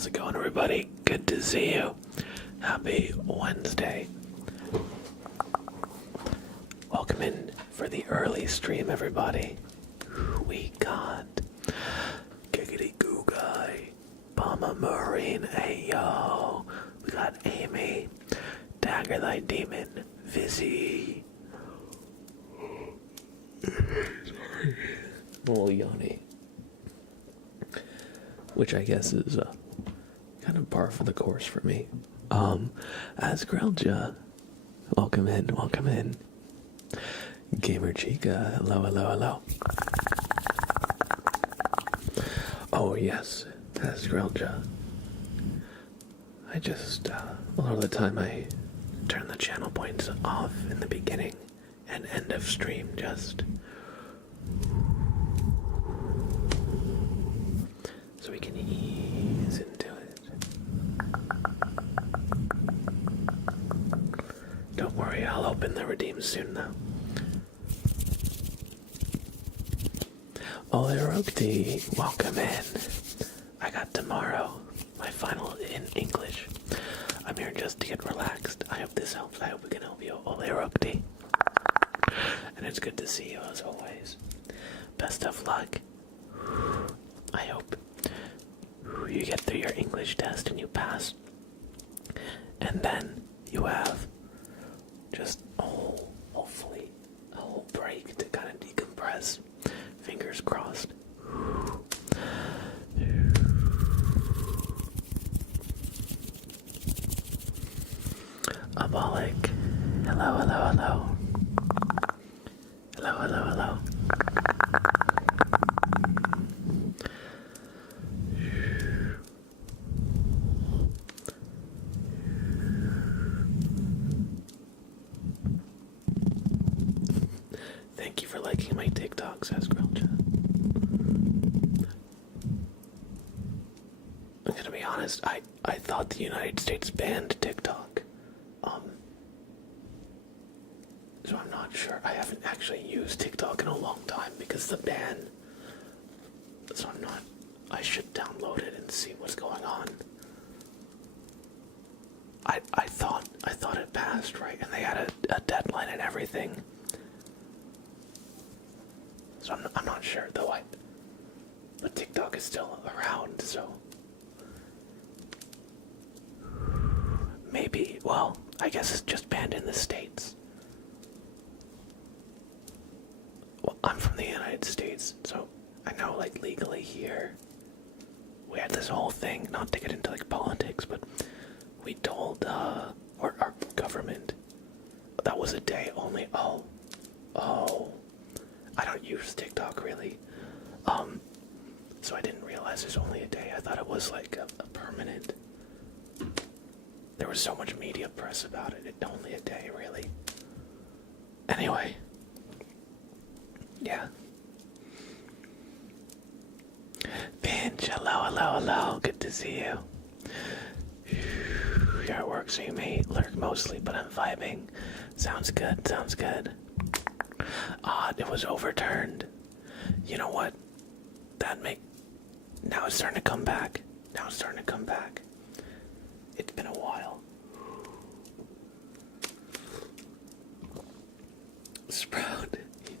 How's it going, everybody? Good to see you. Happy Wednesday. Welcome in for the early stream, everybody. We got Giggity Goo Guy, Bama Marine, Ayo. We got Amy, Dagger Thy Demon, Vizzy. Sorry. Little Yoni. Which I guess is kind of par for the course for me. As Grelja, welcome in. Gamer Chica, hello. Oh yes, as Grelja. I just, a lot of the time I turn the channel points off in the beginning and end of stream just so we can ease into it. Don't worry, I'll open the redeem soon though. Olerokti, welcome in. I got tomorrow, my final in English. I'm here just to get relaxed. I hope this helps. I hope we can help you, Olerokti. And it's good to see you as always. Best of luck. I hope you get through your English test and you pass. And then you have just hopefully a whole break to kind of decompress. Fingers crossed. Abolic. Hello. Hello. Thank you for liking my TikTok, says Grelja. I'm gonna be honest, I thought the United States banned TikTok. So I'm not sure. I haven't actually used TikTok in a long time because the ban. So I should download it and see what's going on. I thought it passed, right? And they had a deadline and everything. So I'm not sure though. But TikTok is still around, so maybe. Well, I guess it's just banned in the States. Well, I'm from the United States, so I know, like, legally here, we had this whole thing, not to get into, like, politics, but we told, our government, that was a day only. Oh, I don't use TikTok, really, so I didn't realize it's only a day. I thought it was, like, a permanent. There was so much media press about it. It's only a day, really. Anyway. Yeah. Pinch, hello. Good to see you. You're at work, so you may lurk mostly, but I'm vibing. Sounds good. It was overturned. You know what? Now it's starting to come back. It's been a while. Sprout.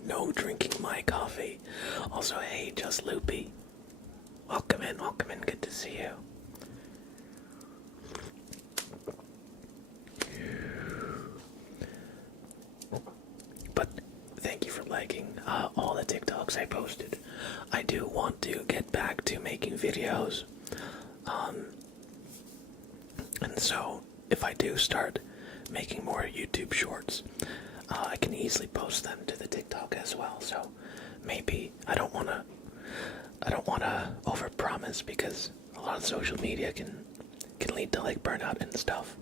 No drinking my coffee. Also, hey, Just Loopy. Welcome in. Good to see you. But thank you for liking all the TikToks I posted. I do want to get back to making videos. And so, if I do start making more YouTube shorts, I can easily post them to the TikTok as well. So maybe I don't wanna overpromise because a lot of social media can lead to, like, burnout and stuff.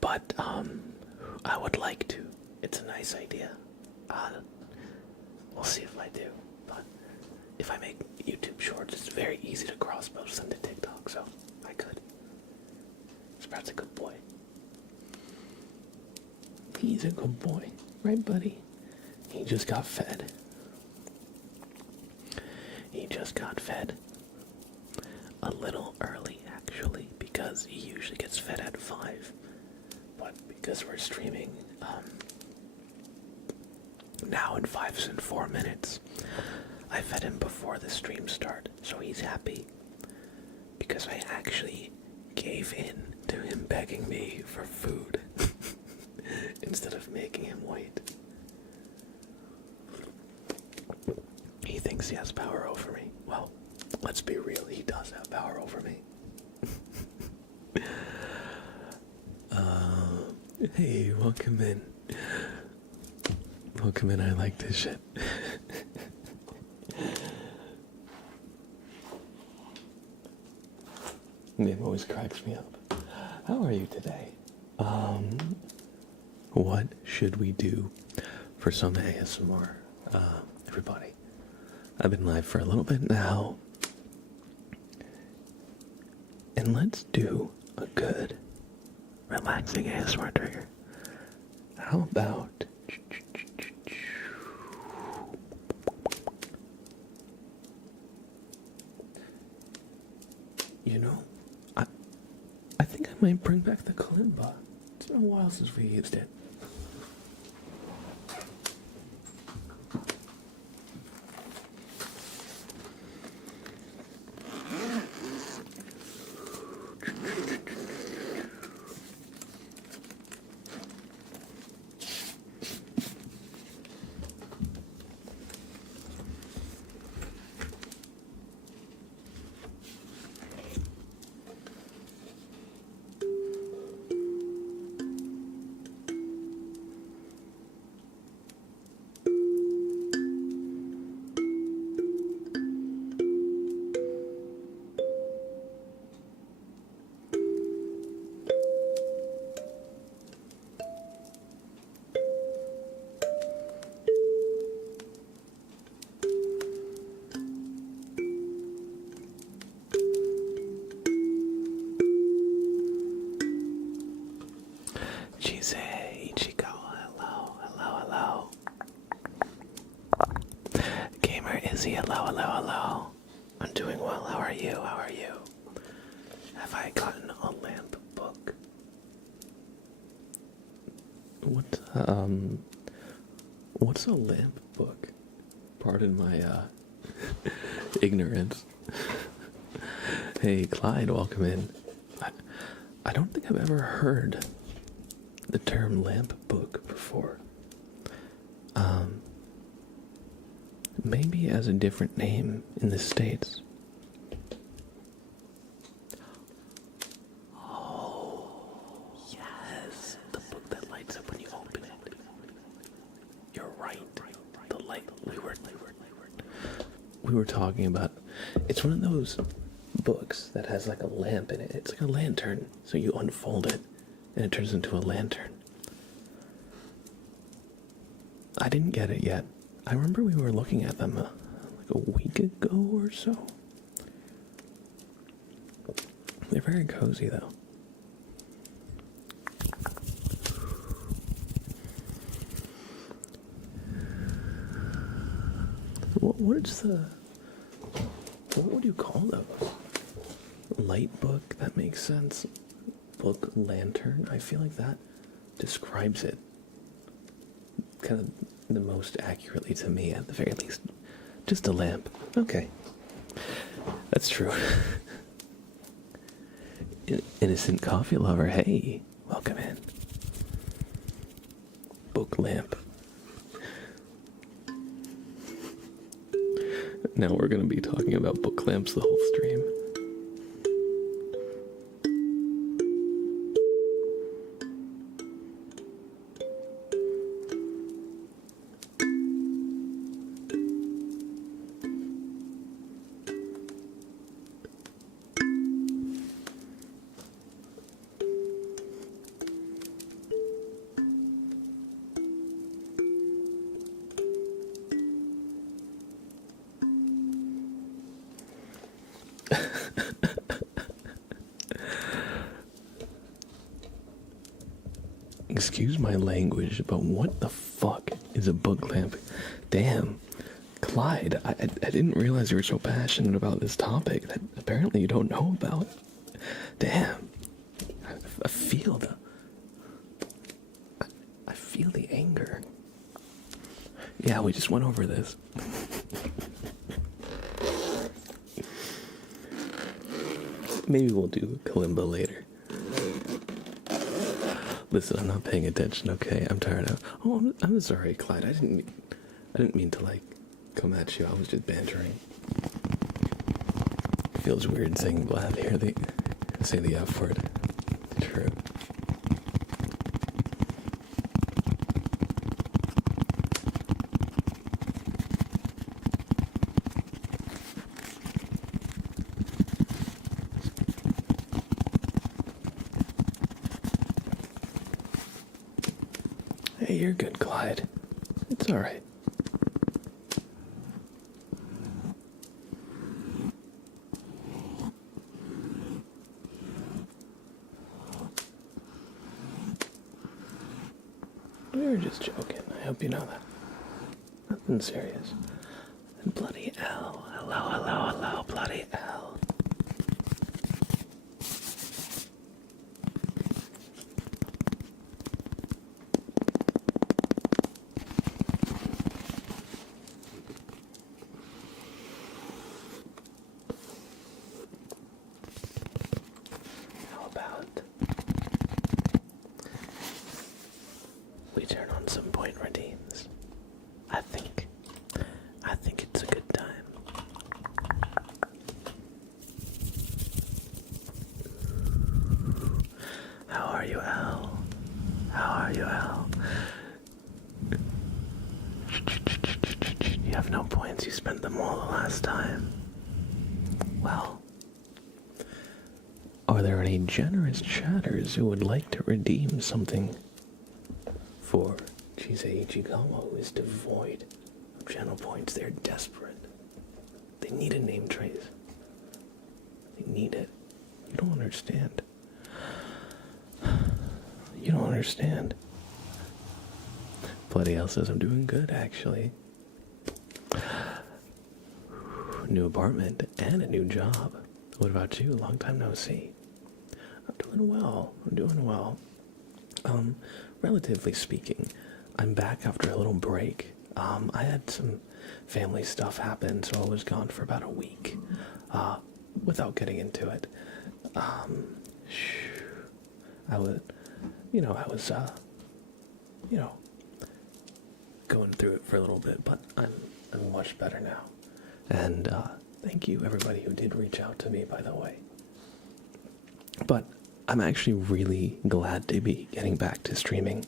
But I would like to. It's a nice idea. We'll see if I do. But if I make YouTube shorts, it's very easy to cross post them to TikTok. So I could. Sprout's a good boy. He's a good boy, right, buddy? He just got fed. A little early, actually. usually, because he usually gets fed at 5. But because we're streaming now in 5 and 4 minutes, I fed him before the stream start, so he's happy. Because I actually gave in to him begging me for food instead of making him wait. He thinks he has power over me. Well, let's be real, he does have power over me. Hey, welcome in. Welcome in, I like this shit. It always cracks me up. How are you today? What should we do for some ASMR? Everybody, I've been live for a little bit now. And let's do a good, relaxing ASMR trigger. How about... You know, I think I might bring back the kalimba. It's been a while since we used it. Hello. I'm doing well. How are you? Have I gotten a lamp book? What's a lamp book? Pardon my, ignorance. Hey, Clyde, welcome in. I don't think I've ever heard the term lamp book before. Maybe as a different name in the States. Oh, yes. The book that lights up when you open it. You're right. The light. We were talking about. It's one of those books that has like a lamp in it. It's like a lantern. So you unfold it and it turns into a lantern. I didn't get it yet. I remember we were looking at them like a week ago or so. They're very cozy though. What would you call those? Light book? That makes sense. Book lantern? I feel like that describes it kind of the most accurately to me, at the very least. Just a lamp. Okay. That's true. Innocent coffee lover, hey, welcome in. Book lamp. Now we're going to be talking about book lamps the whole stream. Excuse my language, but what the fuck is a book lamp? Damn. Clyde, I didn't realize you were so passionate about this topic that apparently you don't know about. Damn. I feel I feel the anger. Yeah, we just went over this. Maybe we'll do Kalimba later. Listen, I'm not paying attention, okay? I'm tired of. Oh, I'm sorry, Clyde. I didn't mean to like come at you. I was just bantering. Feels weird saying glad here. They say the F word. True. Hey, you're good, Clyde. It's alright. We were just joking. I hope you know that. Nothing serious. And bloody L. Hello, hello, hello, bloody L. How about we turn on some point redeems? I think it's a good time. How are you, Al? How are you, Al? You have no points. You spent them all the last time. Well, are there any generous chatters who would like to redeem something for Chisei Ichigama, who is devoid of channel points? They're desperate. They need a name trace. They need it. You don't understand. You don't understand. Bloody L says I'm doing good, actually. New apartment and a new job. What about you? Long time no see. I'm doing well. Relatively speaking, I'm back after a little break. I had some family stuff happen, so I was gone for about a week. Without getting into it, I was going through it for a little bit, but I'm much better now. And thank you everybody who did reach out to me, by the way. But I'm actually really glad to be getting back to streaming.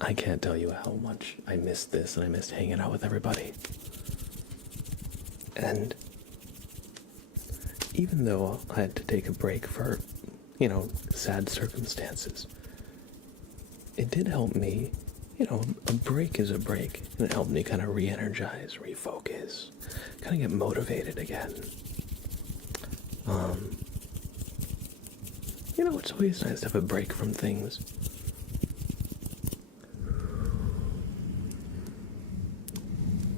I can't tell you how much I missed this, and I missed hanging out with everybody. And even though I had to take a break for, sad circumstances, it did help me. A break is a break, and it helped me kind of re-energize, refocus, kind of get motivated again. It's always nice to have a break from things.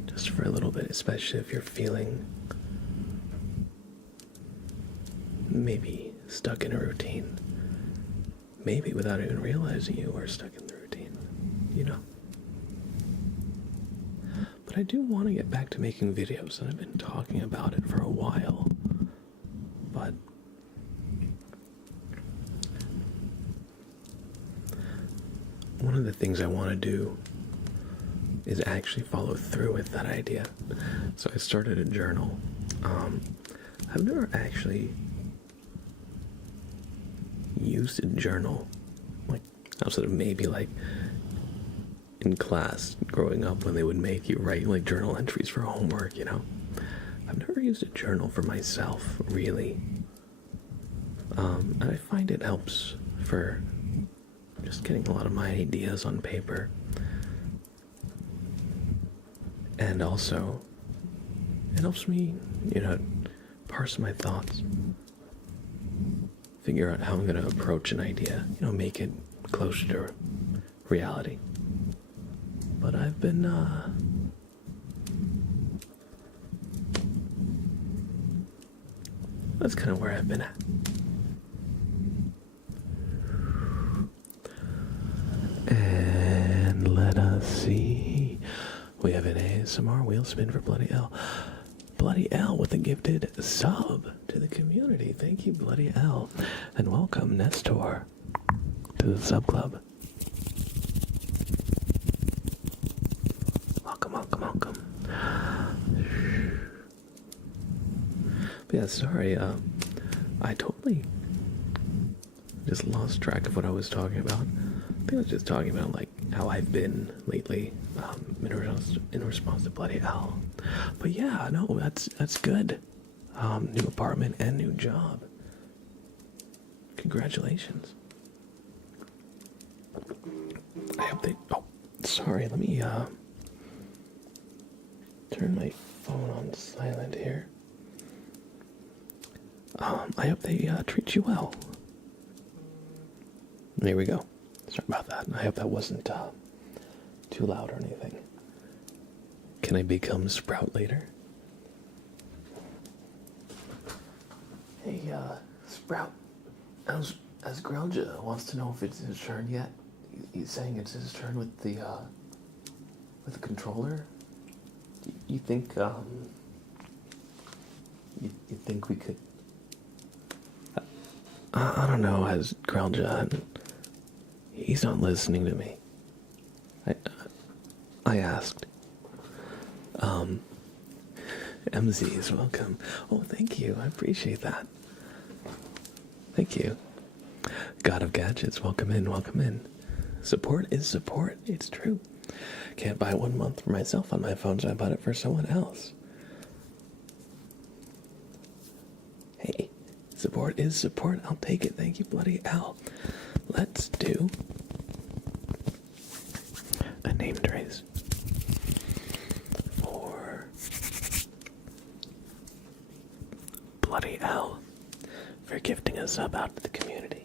Just for a little bit, especially if you're feeling maybe stuck in a routine. Maybe without even realizing you are stuck in the routine. But I do want to get back to making videos, and I've been talking about it for a while. But one of the things I want to do is actually follow through with that idea. So I started a journal. I've never actually used a journal, like outside of maybe like in class growing up when they would make you write like journal entries for homework. I've never used a journal for myself, really. And I find it helps for just getting a lot of my ideas on paper. And also, it helps me, parse my thoughts. Figure out how I'm going to approach an idea, make it closer to reality. But I've been, That's kind of where I've been at. And let us see. We have an ASMR wheel spin for Bloody L. Bloody L with a gifted sub to the community. Thank you, Bloody L. And welcome, Nestor, to the sub club. Welcome, welcome, welcome. But yeah, sorry, I totally just lost track of what I was talking about. I think I was just talking about, like, how I've been lately, in response to Bloody L. But yeah, no, that's good. New apartment and new job. Congratulations. I hope they... Oh, sorry, let me, turn my phone on silent here. I hope they, treat you well. There we go. Sorry about that. I hope that wasn't, too loud or anything. Can I become Sprout later? Hey, Sprout. As Grelja wants to know if it's his turn yet. He's saying it's his turn with the controller. You think, you think we could... I don't know, as Grelja, he's not listening to me. I asked. MZ is welcome. Oh, thank you. I appreciate that. Thank you. God of Gadgets, welcome in, welcome in. Support is support. It's true. Can't buy 1 month for myself on my phone, so I bought it for someone else. Hey, support is support. I'll take it. Thank you, Bloody L. Let's do a name trace for Bloody L for gifting us up out to the community.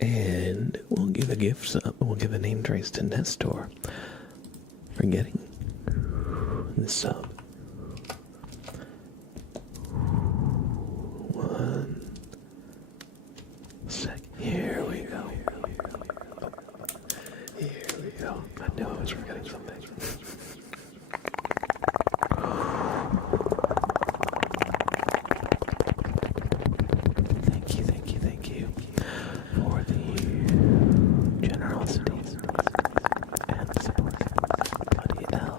And we'll give a gift sub, we'll give a name trace to Nestor for getting the sub. 1 sec. Here we go. Here we go. I knew I was forgetting something. Thank you for the generosity and support. Bloody L.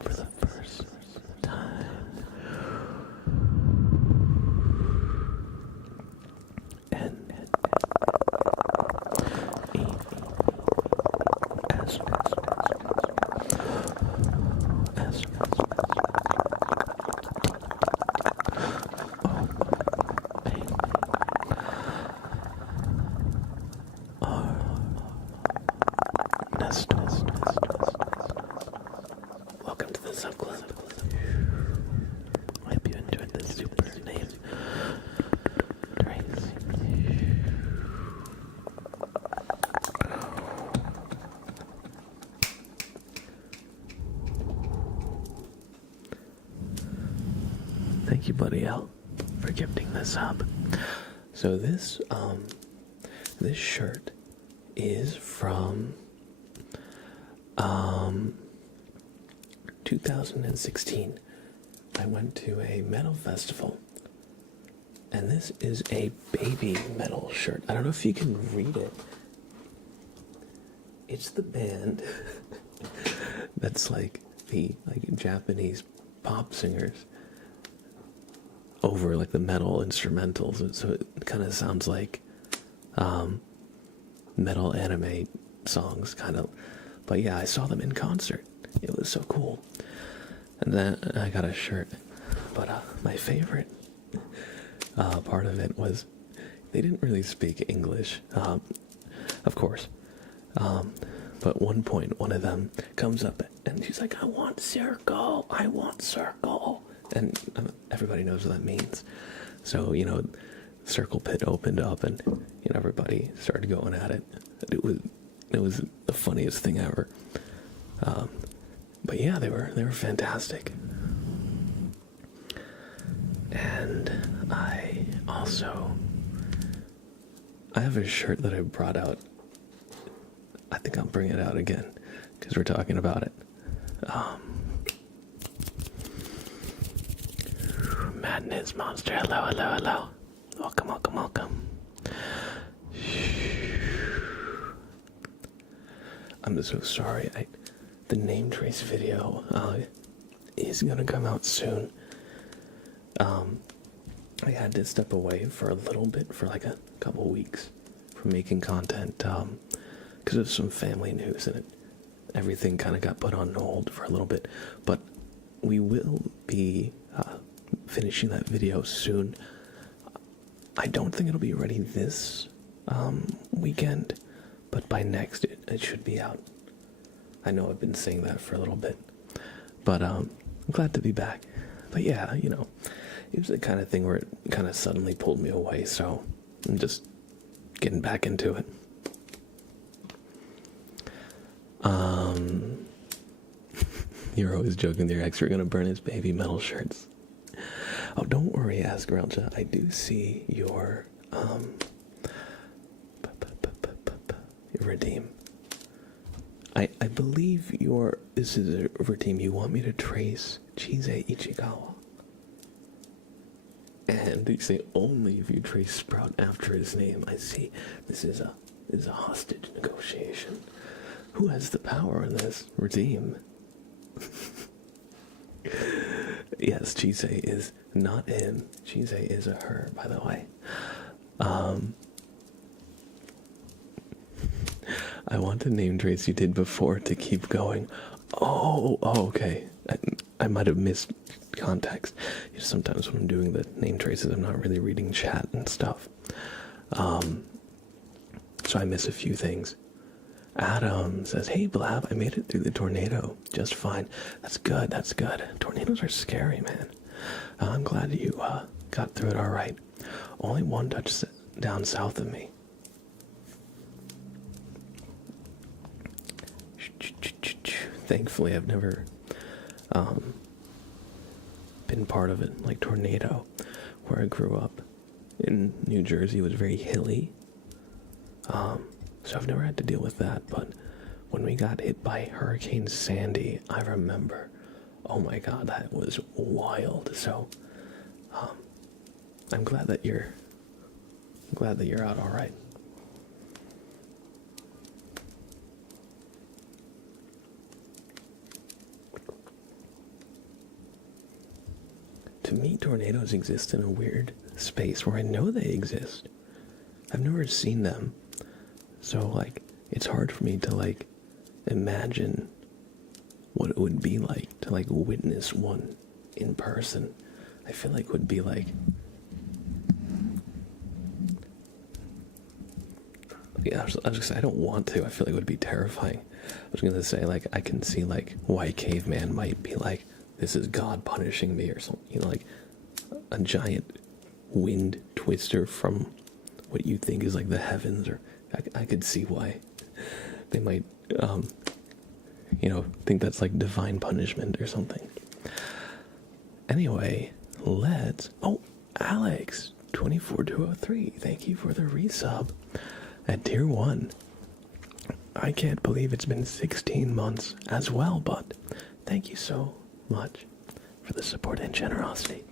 For the first time. N E S S O P R Nestor. Welcome to the sub club. I hope you enjoyed the super name trace. Thank you, Buddy L, for gifting this sub. So this shirt is from 2016. I went to a metal festival, and this is a baby metal shirt. I don't know if you can read it. It's the band that's like the Japanese pop singers over like the metal instrumentals, and so it kind of sounds like metal anime songs, kind of. But yeah, I saw them in concert. It was so cool. And then I got a shirt. But my favorite part of it was they didn't really speak English, of course. But one point, one of them comes up and she's like, I want circle, I want circle. And everybody knows what that means. So, circle pit opened up and, everybody started going at it. It was the funniest thing ever. But yeah, they were fantastic. And I have a shirt that I brought out. I think I'll bring it out again because we're talking about it. Madness Monster, hello, hello, hello. Welcome, welcome, welcome. I'm so sorry. The name trace video is gonna come out soon. I had to step away for a little bit, for like a couple weeks, from making content, because of some family news, and everything kind of got put on hold for a little bit. But we will be finishing that video soon. I don't think it'll be ready this weekend, but by next it should be out. I know I've been saying that for a little bit, but I'm glad to be back. But yeah, it was the kind of thing where it kind of suddenly pulled me away, so I'm just getting back into it. You're always joking with your ex, you're gonna burn his baby metal shirts. Oh, don't worry, Asgarelja, I do see your redeem. I believe this is a redeem. You want me to trace Chise Ichigawa. And you say only if you trace Sprout after his name. I see. This is a hostage negotiation. Who has the power in this? Redeem. Yes, Chise is not him. Chise is a her, by the way. I want the name trace you did before to keep going. Oh, okay. I might have missed context. Sometimes when I'm doing the name traces, I'm not really reading chat and stuff. So I miss a few things. Adam says, hey Blab, I made it through the tornado just fine. That's good, that's good. Tornadoes are scary, man. I'm glad you got through it all right. Only one touched down south of me. Thankfully, I've never been part of it. Like tornado, where I grew up in New Jersey, was very hilly. So I've never had to deal with that. But when we got hit by Hurricane Sandy, I remember, oh my God, that was wild. So I'm glad that you're out all right. To me, tornadoes exist in a weird space where I know they exist. I've never seen them. So, it's hard for me to, imagine what it would be like to, witness one in person. I feel like it would be yeah, I was gonna say, I don't want to. I feel like it would be terrifying. I was gonna say, I can see, why caveman might be this is God punishing me or something, a giant wind twister from what you think is the heavens, or I could see why they might, think that's divine punishment or something. Anyway, Alex, 24203, thank you for the resub at tier 1. I can't believe it's been 16 months as well, but thank you so much for the support and generosity.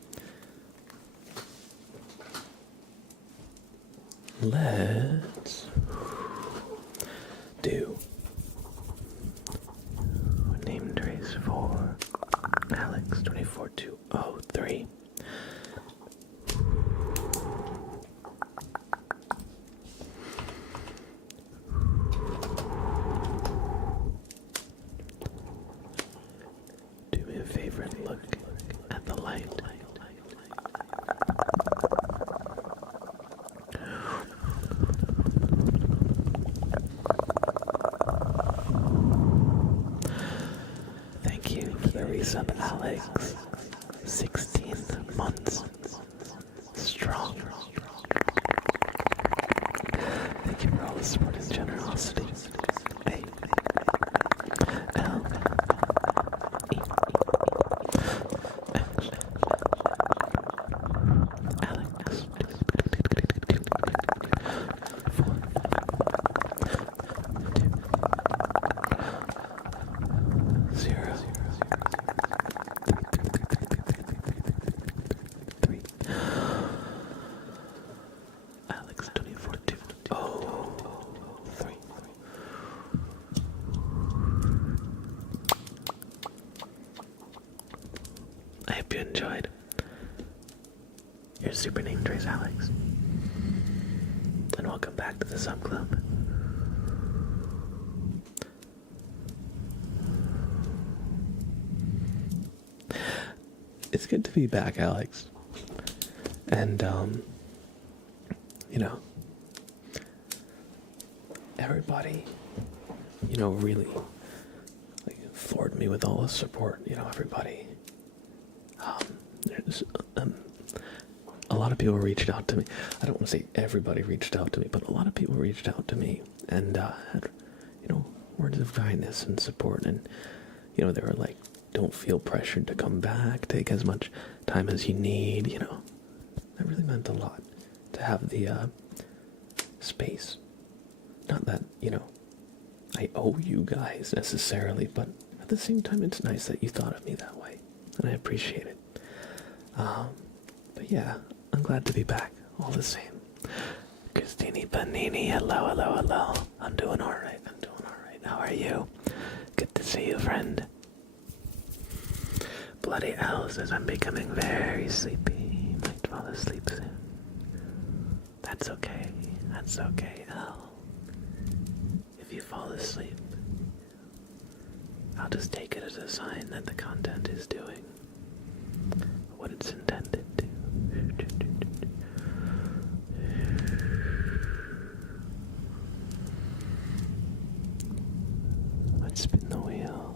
Let's do name trace for Alex 24203. Alex, 16 months strong. Thank you for all the support and generosity. Alex. 4, 2, 0. 3. Alex 24 2. Oh, 3. I hope you enjoyed your super name trace, Alex. And welcome back to the sub club. It's good to be back, Alex. And, everybody, really, floored me with all the support. Everybody, there's, a lot of people reached out to me. I don't want to say everybody reached out to me, but a lot of people reached out to me and, had, words of kindness and support. And, they were like, don't feel pressured to come back, take as much time as you need, That really meant a lot to have the, space. Not that, I owe you guys necessarily, but at the same time, it's nice that you thought of me that way, and I appreciate it. But yeah, I'm glad to be back, all the same. Christine Panini, hello. I'm doing alright. How are you? Good to see you, friend. Bloody L says I'm becoming very sleepy. Might fall asleep soon. That's okay, L. If you fall asleep, I'll just take it as a sign that the content is doing what it's intended to. Let's spin the wheel.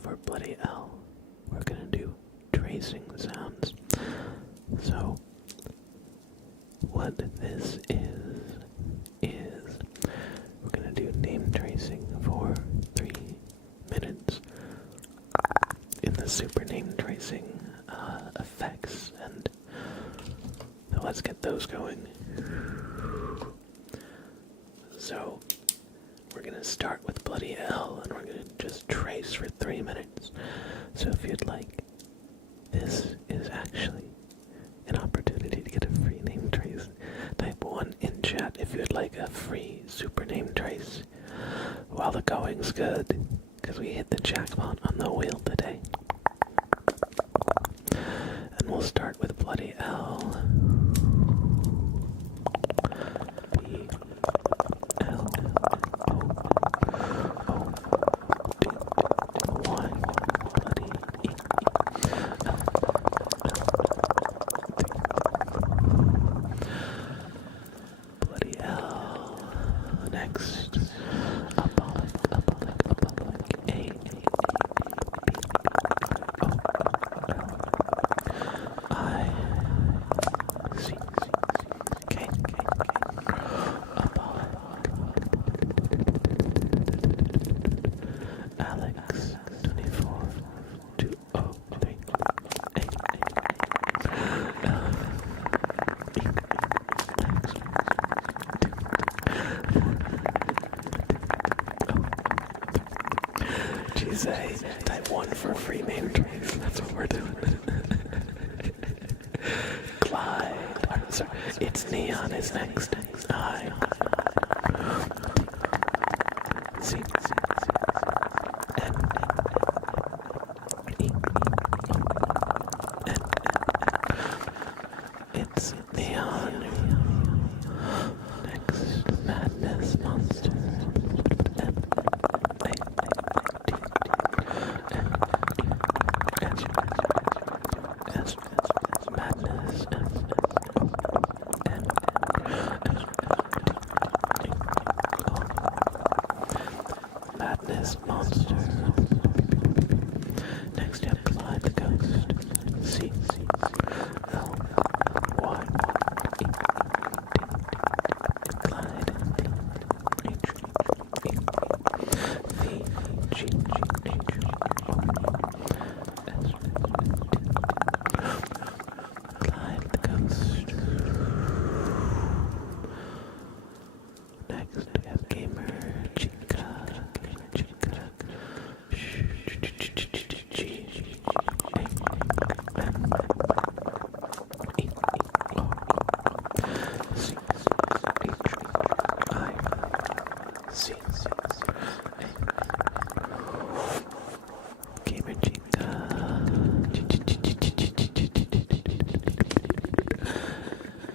For Bloody L, we're gonna do tracing sounds. So, what this is we're gonna do name tracing for 3 minutes in the super name tracing effects, and so let's get those going. So, we're gonna start with Bloody L, and we're gonna just trace for 3 minutes. So if you'd like, this is actually an opportunity to get a free name trace. Type 1 in chat if you'd like a free super name trace while the going's good, because we hit the jackpot on the wheel today. And we'll start with Bloody L. B L O O D Y Bloody E L Bloody L. Next, Apollic, A O I C K Apollic, Alex 24 203 Jeez, type 1 for free name trace. That's what we're doing. Clyde. Sorry, it's Neon is next. I. C. N. E. N. It's Neon. Next, Madness Monster. M. A. D. N. E. S. Madness. M. N. this monster. Next you have Clyde the ghost. C L Y E Clyde D H E V G H O S Clyde the ghost. Next we have Gamer Chica. Gamer Chica.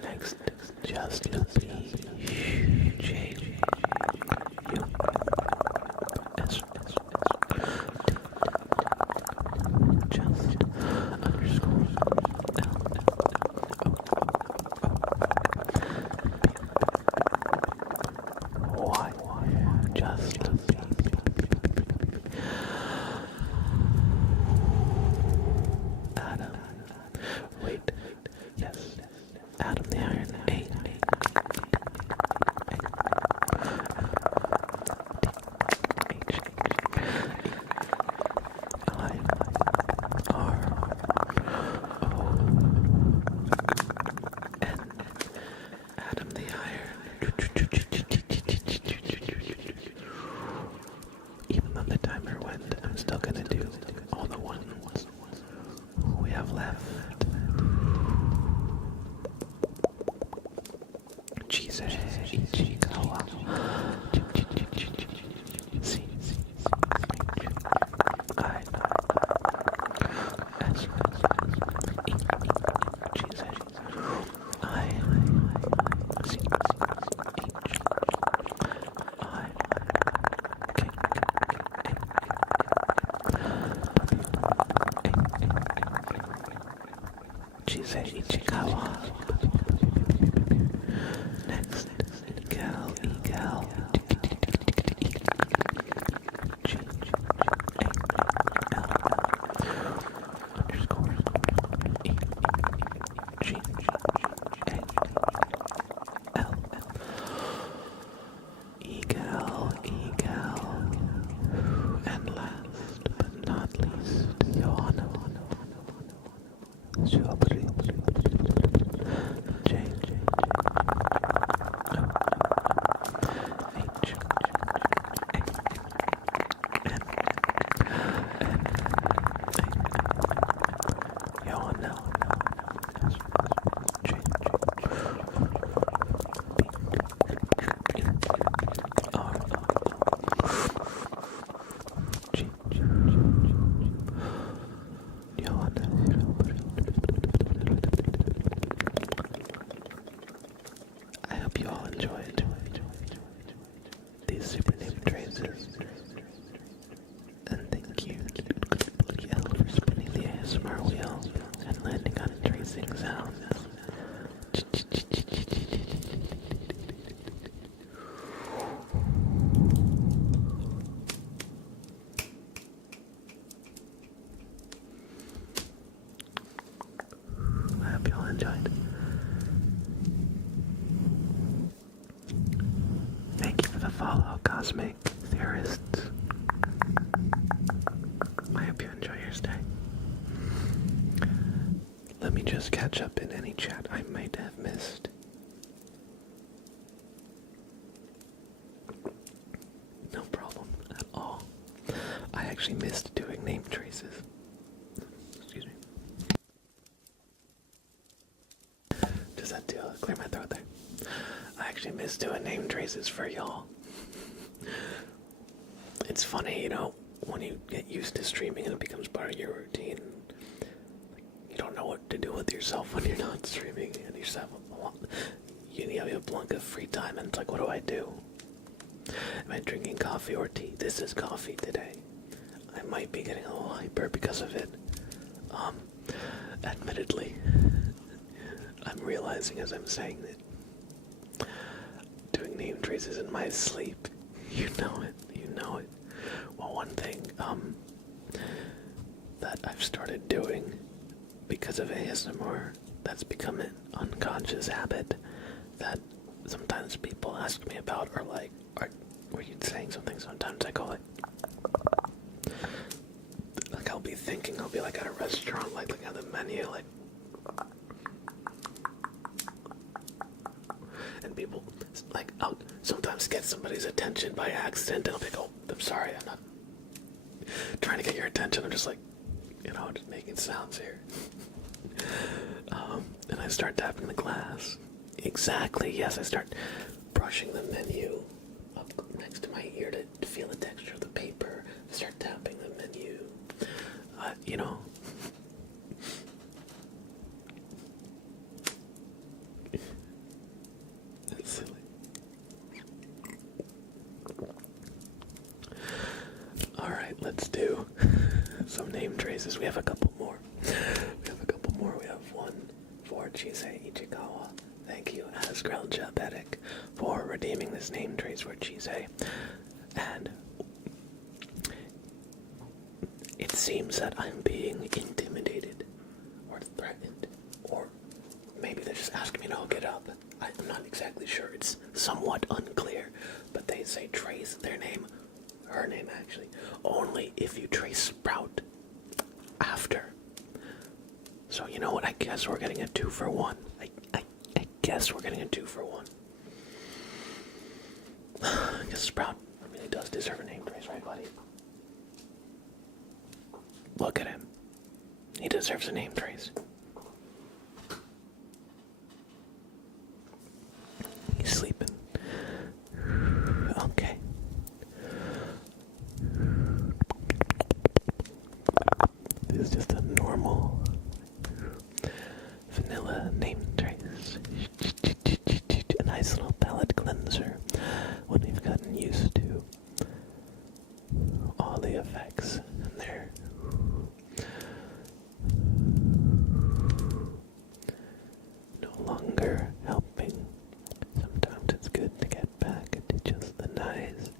Next, just the J U S just underscore L O Y just Adam. Wait. Yes. Adam the Iron. A. Adam the Iron. Even though the timer went, I'm still gonna do all the ones we have left. Jesus, Ichikawa. C I S E Jesus I C H I K Jesus Ichikawa. Next, Egal, G A L underscore E G A L Egal. And last but not least, Johanna. J H A N Johanna. J B E R G Johanna. I hope you all enjoyed these super name traces. And thank you, L, for spinning the ASMR wheel and landing on tracing sounds. I hope you all enjoyed. Thank you for the follow, Cosmic Theorists. I hope you enjoy your stay. Let me just catch up in any chat I might have missed. No problem at all. I actually missed doing name traces. Excuse me. Does that clear my throat there? I actually missed doing name traces for y'all. It's funny, you know, when you get used to streaming and it becomes part of your routine, you don't know what to do with yourself when you're not streaming, and you just have you have a block of free time, and it's like, what do I do? Am I drinking coffee or tea? This is coffee today. I might be getting a little hyper because of it. Admittedly, I'm realizing as I'm saying that doing name traces in my sleep, you know it. Well, one thing that I've started doing because of ASMR that's become an unconscious habit that sometimes people ask me about, or like, were you saying something? Sometimes I go like I'll be thinking, I'll be like at a restaurant, like looking at the menu, like, and people, like, I'll sometimes get somebody's attention by accident, and I'll be like, oh, I'm sorry, I'm not trying to get your attention, I'm just like, just making sounds here. And I start tapping the glass. Exactly, yes, I start brushing the menu up next to my ear to feel the texture of the paper. I start tapping the menu. That's silly. Alright, let's do some name traces. We have a couple more. We have one for Chisei Ichikawa. Thank you, Asgrel Diabetic, for redeeming this name trace for Chisei. And it seems that I'm being intimidated or threatened, or maybe they're just asking me to hook it up. I'm not exactly sure. It's somewhat unclear, but they say trace their name, her name actually, only if you trace Sprout after. So you know what? I guess we're getting a 2-for-1. I guess we're getting a 2-for-1. I guess Sprout really does deserve a name trace, right, buddy? Look at him. He deserves a name trace. He's sleeping. Okay. This is just a normal vanilla name trace. A nice little palette cleanser when we've gotten used to all the effects in there. No longer helping. Sometimes it's good to get back to just the nice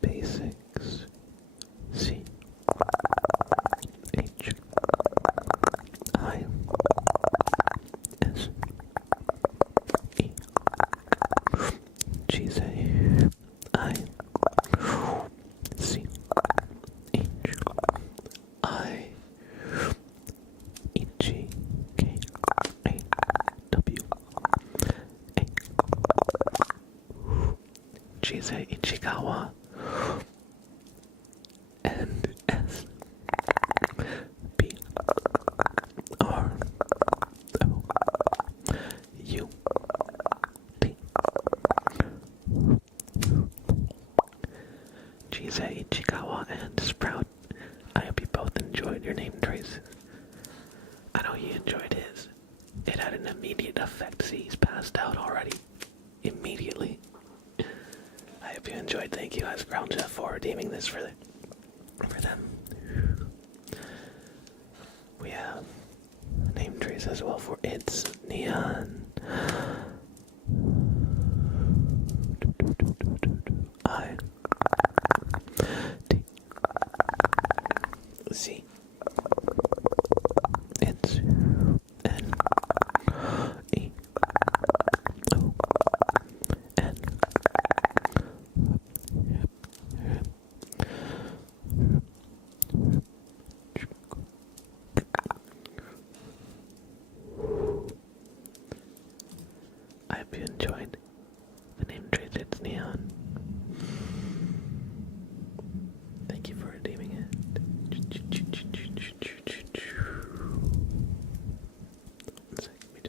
basics. C H I S E Chisei I C H I Ichi K A W A Chisei Ichikawa and S B R O U T Chisei Ichikawa and Sprout. I hope you both enjoyed your name traces. I know he enjoyed his. It had an immediate effect. See, he's passed out already. Immediately. I hope you enjoyed. Thank you, Asground Jeff, for redeeming this for them. We have a name trace as well for It's Neon. I T C It's N E O N. I hope you enjoyed the name trace. It's Neon. Thank you for redeeming it. One second, me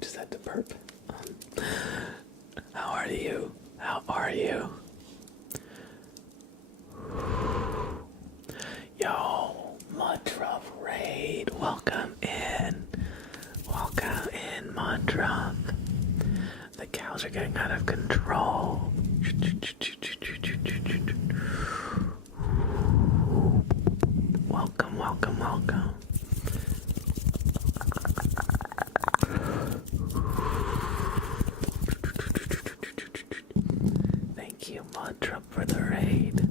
just had to burp. How are you? How are you? Yo, Mudruff Raid, welcome in. Welcome in, Mudruff. The cows are getting out of control. Welcome, welcome, welcome. Mantra for the raid.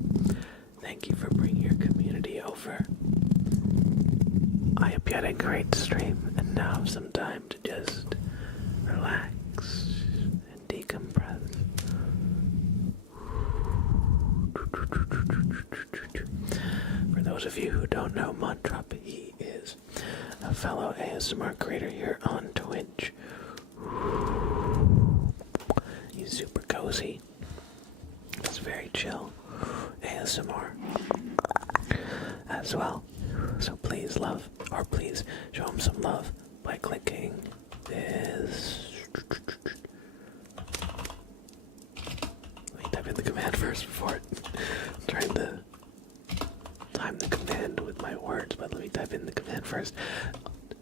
Thank you for bringing your community over. I hope you had a great stream and now have some time to just relax and decompress. For those of you who don't know Mantra, he is a fellow ASMR creator here on Twitch. He's super cozy. It's very chill ASMR as well. So please please show him some love by clicking this. Let me type in the command first before I'm trying to time the command with my words, but let me type in the command first.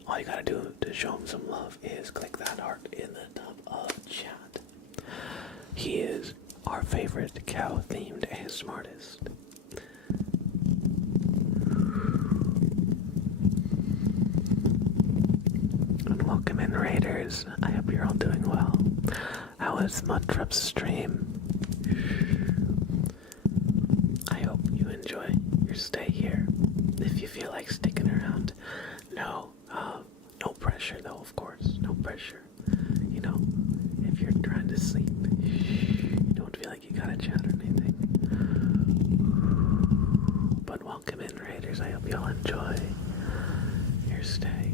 All you gotta do to show him some love is click that heart in the top of chat. He is our favorite cow-themed ASMR artist. And welcome in, Raiders. I hope you're all doing well. How was Muntrup's stream? I hope you enjoy your stay here. If you feel like sticking around, no pressure though, of course. No pressure. You know, if you're trying to sleep, you don't feel like you gotta chat or anything. But welcome in, Raiders. I hope y'all enjoy your stay.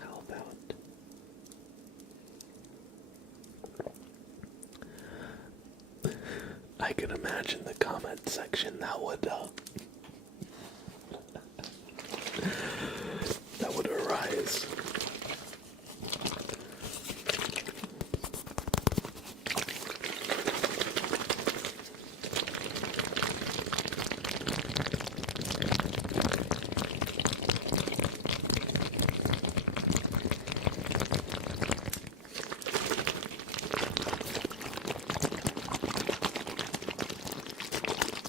How about I can imagine the comment section that would arise.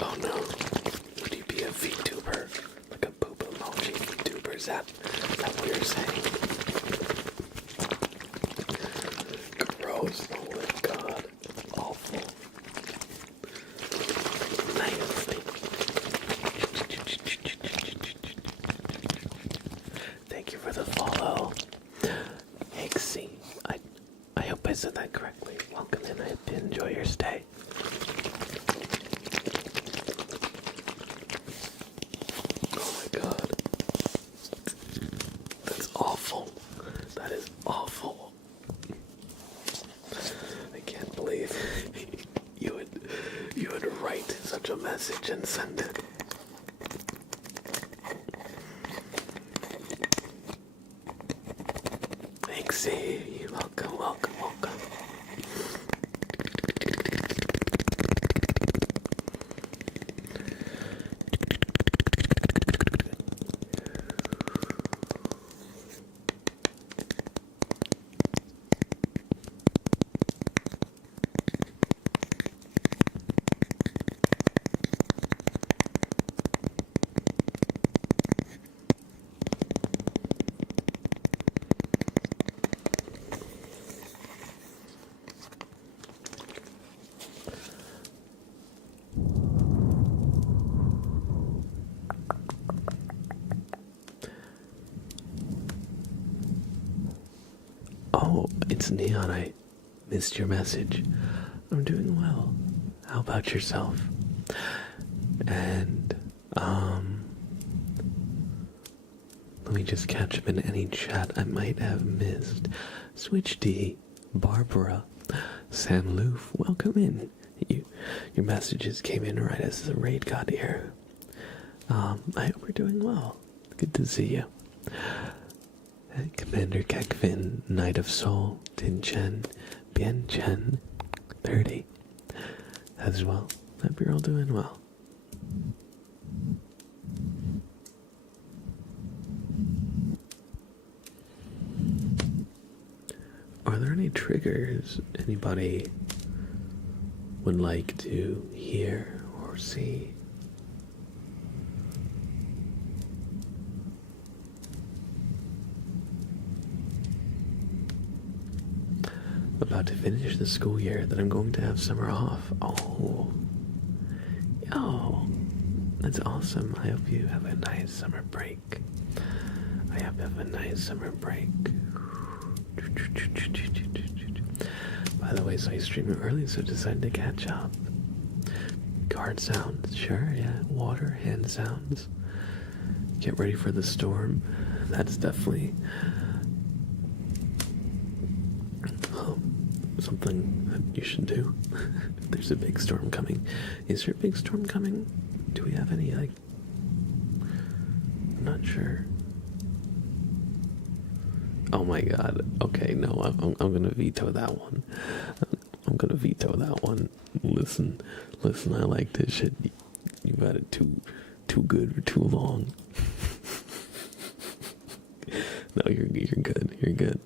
Oh no, would you be a VTuber? Like a poop emoji VTuber? Is that what you're saying? Gross, oh my god. Awful. Nice. Thank you for the follow. Hixie. I hope I said that correctly. Welcome in, I hope you enjoy your stay. That is awful. I can't believe you would write such a message and send it. Thanks, welcome. Oh, it's Neon. I missed your message. I'm doing well. How about yourself? And, let me just catch up in any chat I might have missed. Switch D, Barbara, Sam Loof, welcome in. Your messages came in right as the raid got here. I hope you're doing well. Good to see you. Commander Kekvin, Knight of Soul, Tin Chen, Bien Chen, 30 as well. Hope you're all doing well. Are there any triggers anybody would like to hear or see? about to finish the school year that I'm going to have summer off. Oh. Oh. That's awesome. I hope you have a nice summer break. I hope you have a nice summer break. By the way, so I streamed early, so decided to catch up. Card sounds, sure, yeah. Water, hand sounds. Get ready for the storm. That's definitely something that you should do. There's a big storm coming. Is there a big storm coming? Do we have any, like... I'm not sure. Oh my god. Okay, no, I'm gonna veto that one. I'm gonna veto that one. Listen, I like this shit. You've had it too good for too long. No, you're good. You're good.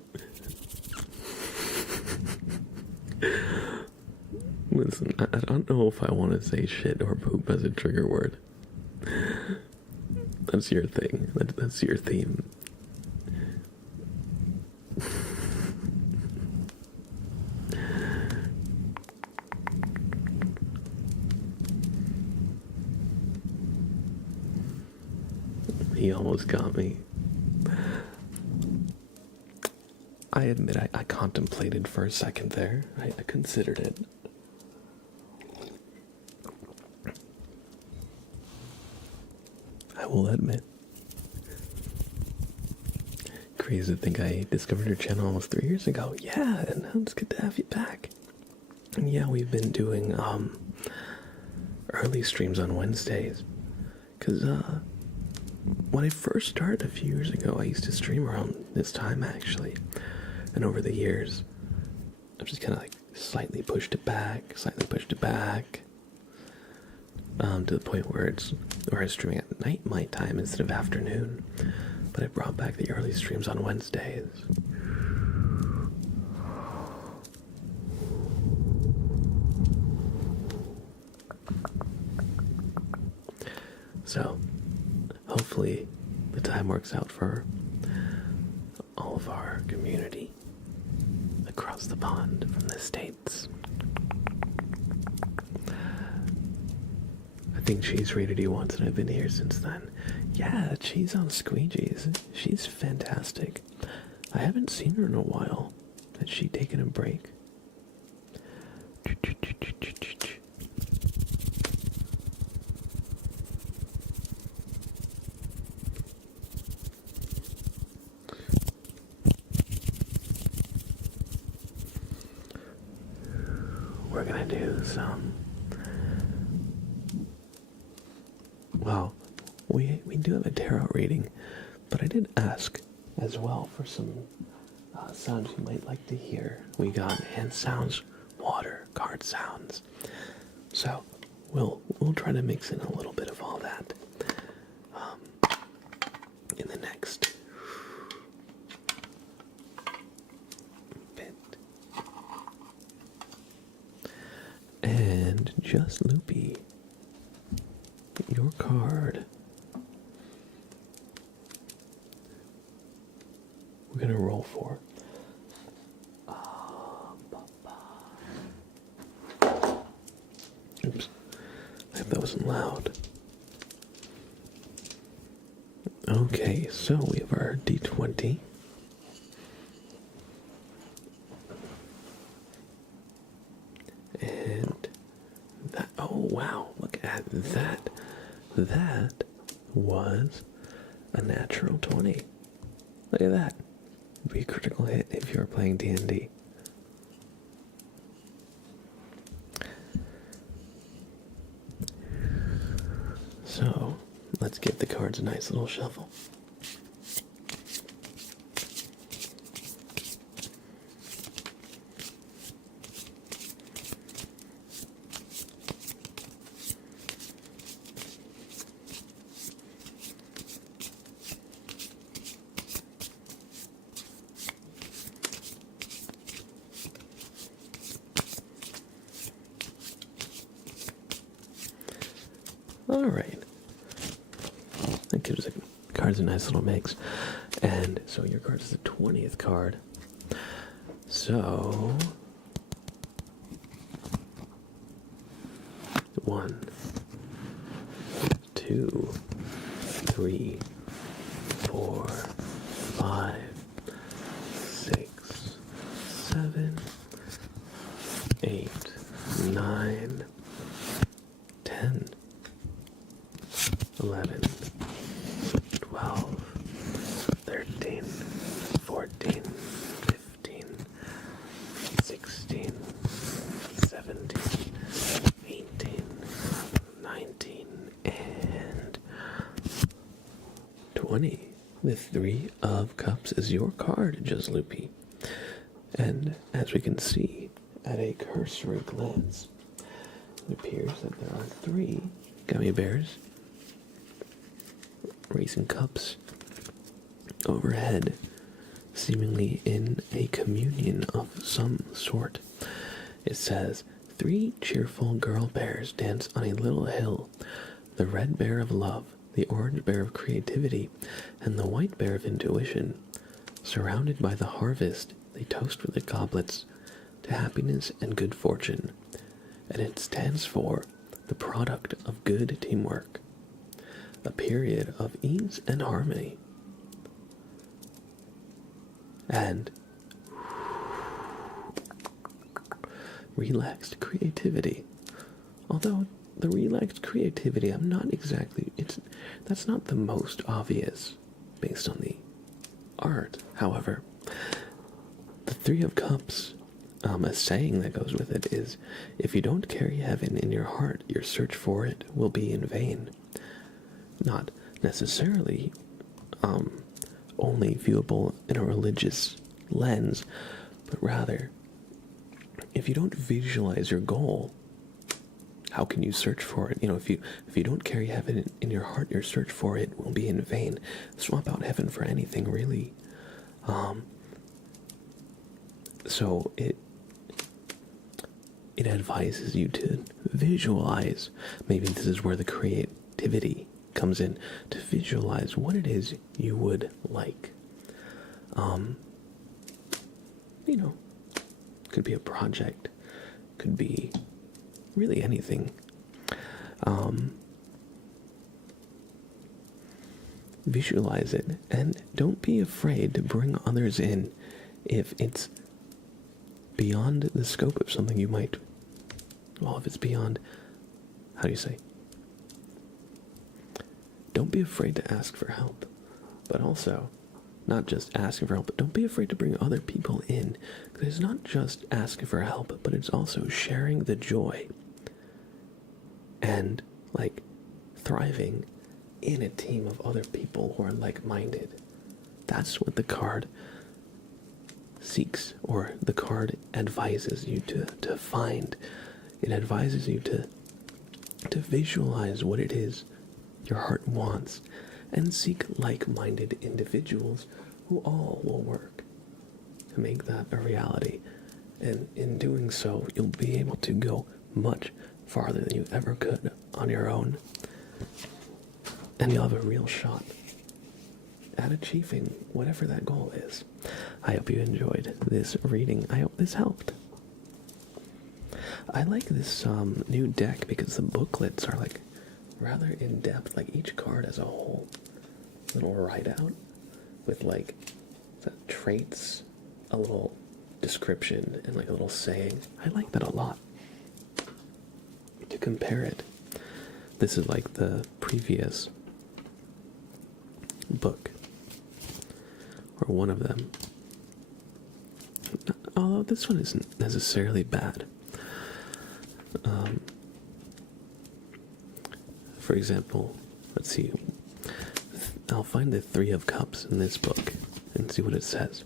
Listen, I don't know if I want to say shit or poop as a trigger word. That's your thing. That's your theme. He almost got me. I admit I contemplated for a second there. I considered it. I will admit. Crazy to think I discovered your channel almost 3 years ago. Yeah, and now it's good to have you back. And yeah, we've been doing early streams on Wednesdays. Cause when I first started a few years ago, I used to stream around this time actually. And over the years, I've just kind of like slightly pushed it back, to the point where I was streaming at night my time instead of afternoon. But I brought back the early streams on Wednesdays. So, hopefully the time works out for all of our community across the pond from the States. I think she's rated you once and I've been here since then. Yeah, she's on Squeegees. She's fantastic. I haven't seen her in a while. Has she taken a break? We're gonna do some... Well, we do have a tarot reading, but I did ask as well for some sounds you might like to hear. We got hand sounds, water, card sounds. So we'll try to mix in a little bit of all that in the next bit. And just Loopy, your card. We're gonna roll for. Oops, I hope that wasn't loud. Okay, so we have our D20. And that, oh wow, look at that. That was a natural 20. Look at that. It'd be a critical hit if you were playing D&D. So, let's give the cards a nice little shuffle. Alright. That gives the cards a nice little mix. And so your card is the 20th card. So 1, 2, 3, 4, 5, 6, 7, 8, 9, 10, 11, 12, 13, 14, 15, 16, 17, 18, 19, and 20. The 3 of Cups is your card, Just Loopy. And as we can see at a cursory glance, it appears that there are 3 gummy bears raising cups overhead, seemingly in a communion of some sort. It says, 3 cheerful girl bears dance on a little hill. The red bear of love, the orange bear of creativity, and the white bear of intuition. Surrounded by the harvest, they toast with their goblets to happiness and good fortune. And it stands for the product of good teamwork, a period of ease and harmony, and relaxed creativity. Although the relaxed creativity, that's not the most obvious based on the art. However, the 3 of Cups, a saying that goes with it is, if you don't carry heaven in your heart, your search for it will be in vain. Not necessarily only viewable in a religious lens, but rather, if you don't visualize your goal, how can you search for it? If you don't carry heaven in your heart, your search for it will be in vain. Swap out heaven for anything, really. So it advises you to visualize. Maybe this is where the creativity comes in, to visualize what it is you would like. Could be a project, could be really anything. Visualize it, and don't be afraid to bring others in if it's beyond the scope of something you might, if it's beyond, how do you say? Don't be afraid to ask for help, but also, not just asking for help, but don't be afraid to bring other people in, because it's not just asking for help, but it's also sharing the joy and, thriving in a team of other people who are like-minded. That's what the card seeks, or the card advises you to find. It advises you to visualize what it is your heart wants, and seek like-minded individuals who all will work to make that a reality. And in doing so, you'll be able to go much farther than you ever could on your own. And you'll have a real shot at achieving whatever that goal is. I hope you enjoyed this reading. I hope this helped. I like this new deck because the booklets are rather in-depth. Each card has a whole little write-out with the traits, a little description, and a little saying. I like that a lot. To compare it, this is the previous book, or one of them. Although this one isn't necessarily bad. For example, let's see. I'll find the 3 of Cups in this book and see what it says.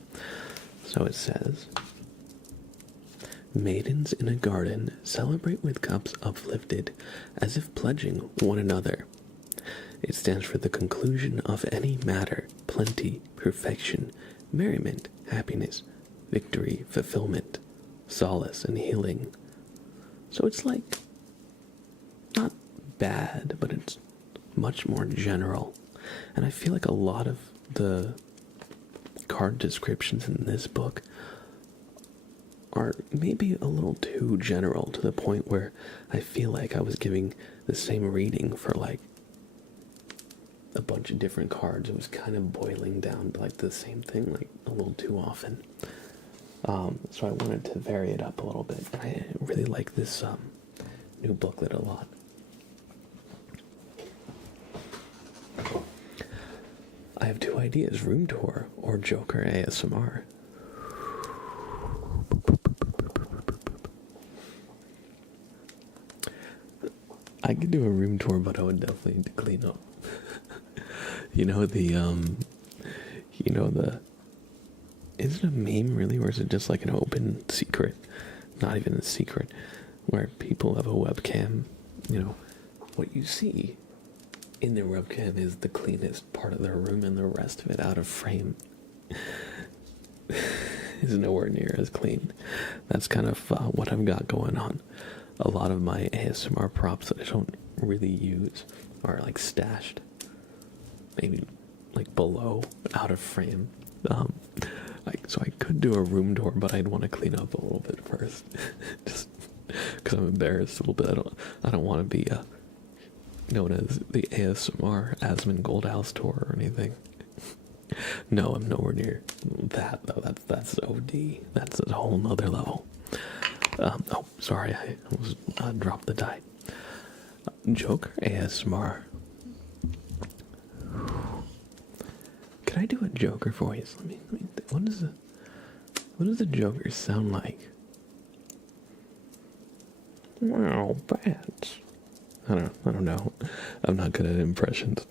So it says, maidens in a garden celebrate with cups uplifted, as if pledging one another. It stands for the conclusion of any matter, plenty, perfection, merriment, happiness, victory, fulfillment, solace, and healing. So it's not bad, but it's much more general. And I feel like a lot of the card descriptions in this book are maybe a little too general to the point where I feel like I was giving the same reading for like a bunch of different cards. It was kind of boiling down to like the same thing like a little too often. So I wanted to vary it up a little bit. I really like this new booklet a lot. I have two ideas, room tour or Joker ASMR. I could do a room tour, but I would definitely need to clean up. Is it a meme really, or is it just like an open secret? Not even a secret, where people have a webcam, what you see in their webcam is the cleanest part of their room and the rest of it out of frame is nowhere near as clean. That's kind of what I've got going on. A lot of my ASMR props that I don't really use are like stashed, maybe like below, out of frame. So I could do a room tour, but I'd want to clean up a little bit first, just because I'm embarrassed a little bit. I don't want to be known as the ASMR Asmund Goldhouse tour or anything. No, I'm nowhere near that though. That's OD. That's a whole nother level. Oh, sorry, I almost dropped the die. Joker ASMR. Can I do a Joker voice? Let me what does the Joker sound like? Wow, bats. I don't know. I'm not good at impressions.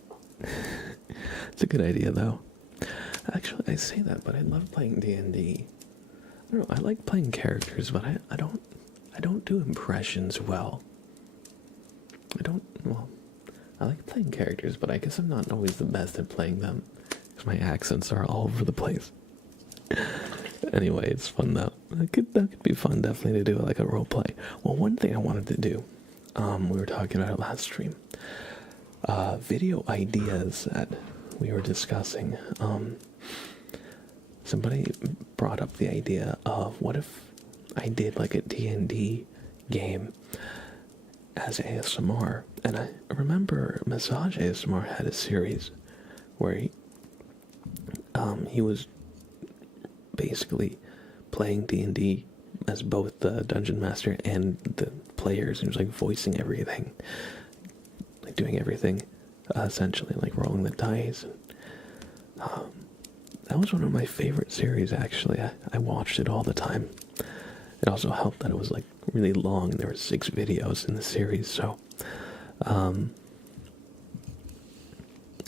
It's a good idea though. Actually, I say that, but I love playing D&D. I don't know, I like playing characters, but I don't do impressions well. I like playing characters, but I guess I'm not always the best at playing them, because my accents are all over the place. Anyway, it's fun though. That could be fun, definitely, to do like a role play. Well, one thing I wanted to do, we were talking about it last stream, video ideas that we were discussing. Somebody brought up the idea of what if I did like a D&D game as ASMR. And I remember Massage ASMR had a series where he was basically playing D&D as both the dungeon master and the players. He was like voicing everything, like doing everything, essentially like rolling the dice. That was one of my favorite series, actually. I watched it all the time. It also helped that it was like really long. There were 6 videos in the series, so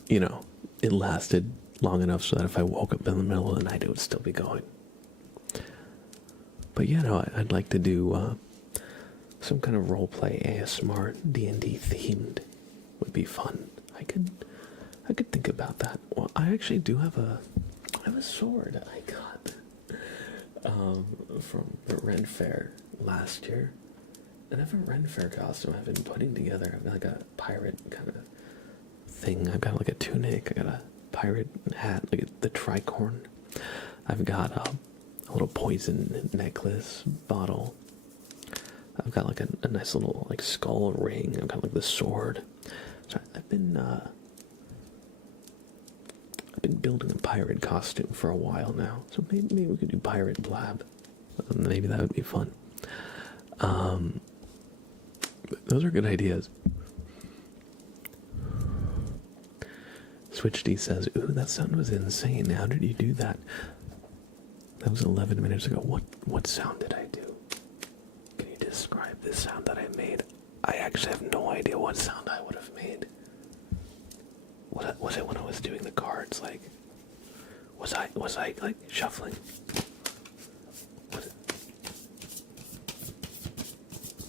it lasted long enough so that if I woke up in the middle of the night, it would still be going. But I'd like to do some kind of roleplay ASMR D&D themed. Would be fun. I could think about that. Well, I actually do have a sword I got from the Ren Fair last year. And I have a Ren Fair costume I've been putting together. I've got like a pirate kind of thing. I've got like a tunic. I got a pirate hat, like the tricorn. I've got a little poison necklace bottle. I've got like a nice little like skull ring. I've got like the sword. So I've been building a pirate costume for a while now. So maybe we could do Pirate Blab. Maybe that would be fun. Those are good ideas. Switch D says, "Ooh, that sound was insane. How did you do that?" That was 11 minutes ago. What sound did I do? Can you describe the sound that I made? I actually have no idea what sound I would have made. What was it when I was doing the cards? Like, was I like shuffling?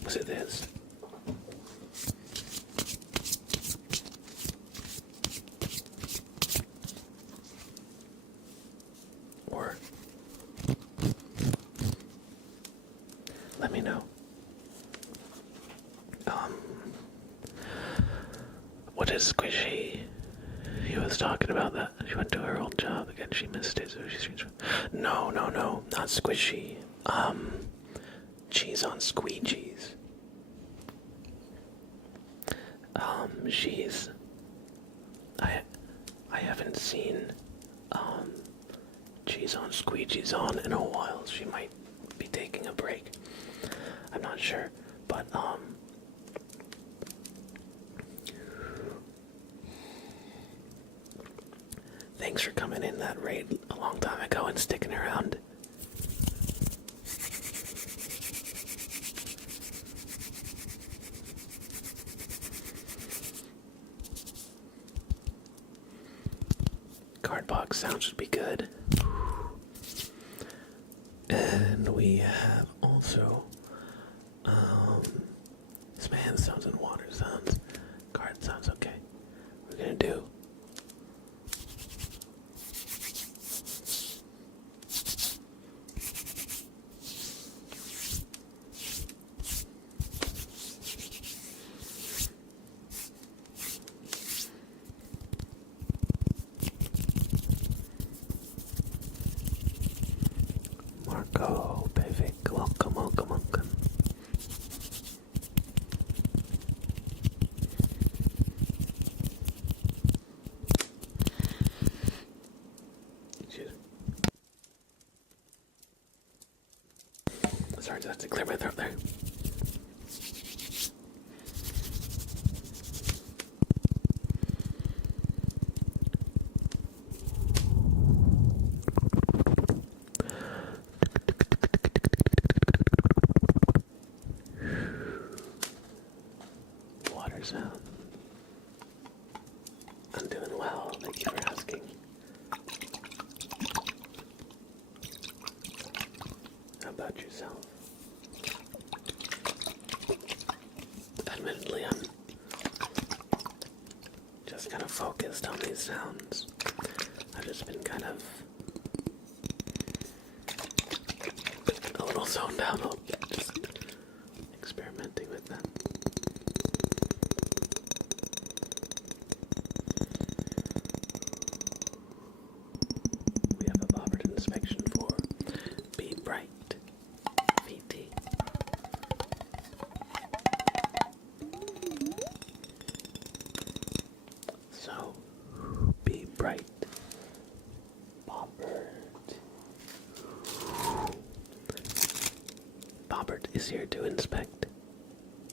Was it this? Or let me know. What is Squishy? He was talking about that. She went to her old job again. She missed it, so she's... No, not Squishy. cheese on squeegees. She's I haven't seen cheese on squeegees on in a while. She might be taking a break. I'm not sure, but thanks for coming in that raid a long time ago and sticking around. Cardbox sounds would be good. And we have also hand sounds and water sounds. Card sounds, okay. We're gonna do Marco, Pevik, welcome, welcome, welcome. Sorry, just have to clear my throat there. Water sound. I'm doing well, thank you for asking. How about yourself? Admittedly, I'm just kind of focused on these sounds. I've just been kind of a little zoned out, just experimenting with them. We have a Bobbert inspection for Be Bright VT. So, Be Bright Bobbert. Bobbert is here to inspect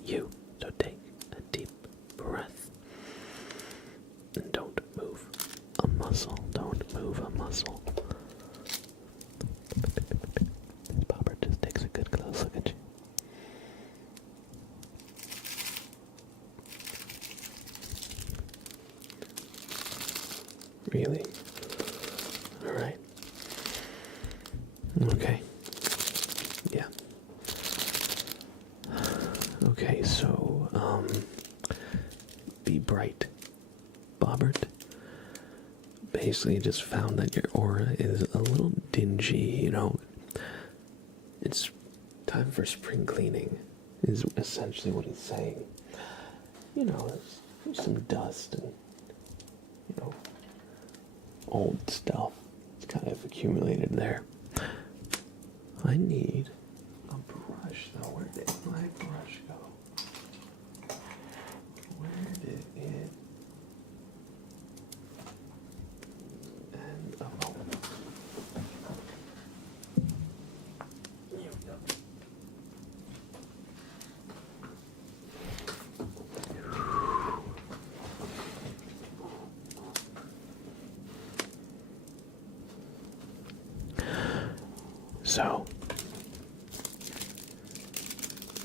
you, so take a deep breath and don't move a muscle. Don't move a muscle. Bobbert just takes a good close look at you. Really? Alright. Okay. Yeah. Okay, so, Be Bright Bobbert basically just found that your aura is a little dingy, you know. It's time for spring cleaning, is essentially what he's saying. You know, there's some dust and, you know, old stuff. It's kind of accumulated there. I need a brush, though. Where did my brush go? Where did it? And, oh. Here we go. So,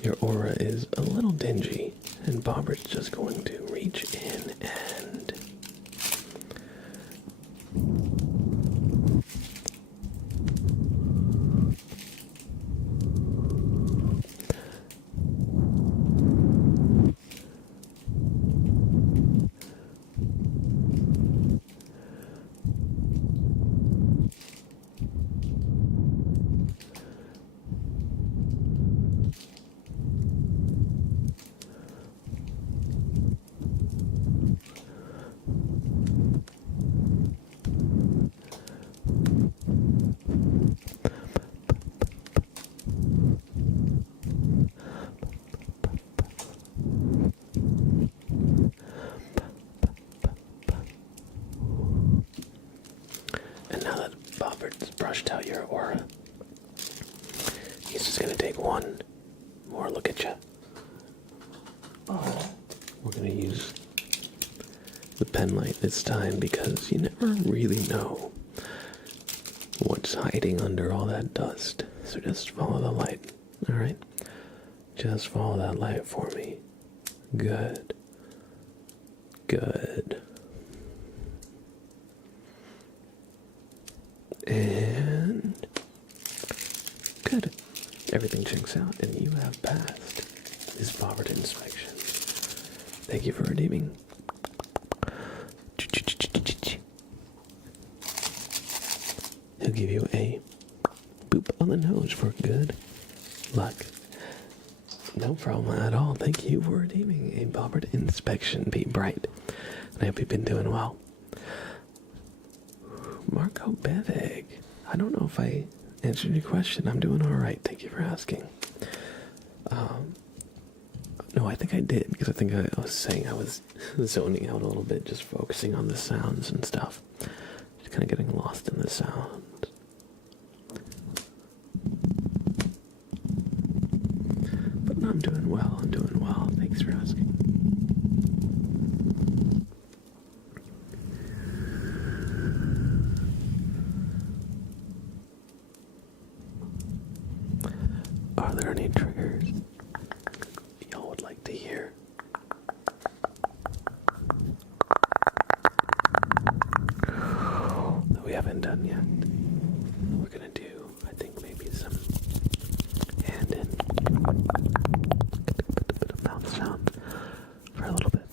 your aura is a little dingy, and Bobbert's just going to reach in and brushed out your aura. He's just gonna take one more look at you. Oh, we're gonna use the pen light this time because you never really know what's hiding under all that dust. So just follow the light, alright? Just follow that light for me. Good. Good. And good. Everything checks out and you have passed this poverty inspection. Thank you for redeeming. He'll give you a boop on the nose for good luck. No problem at all. Thank you for redeeming a poverty inspection. Be bright. And I hope you've been doing well. Marco Bevig. I don't know if I answered your question. I'm doing alright. Thank you for asking. No, I think I did, because I think I was saying I was zoning out a little bit, just focusing on the sounds and stuff. Just kind of getting lost in the sounds. But no, I'm doing well. I'm doing well. Thanks for asking. Are there any triggers y'all would like to hear? That we haven't done yet. We're gonna do, I think, maybe some hand in. Put a bit of mouth sound for a little bit.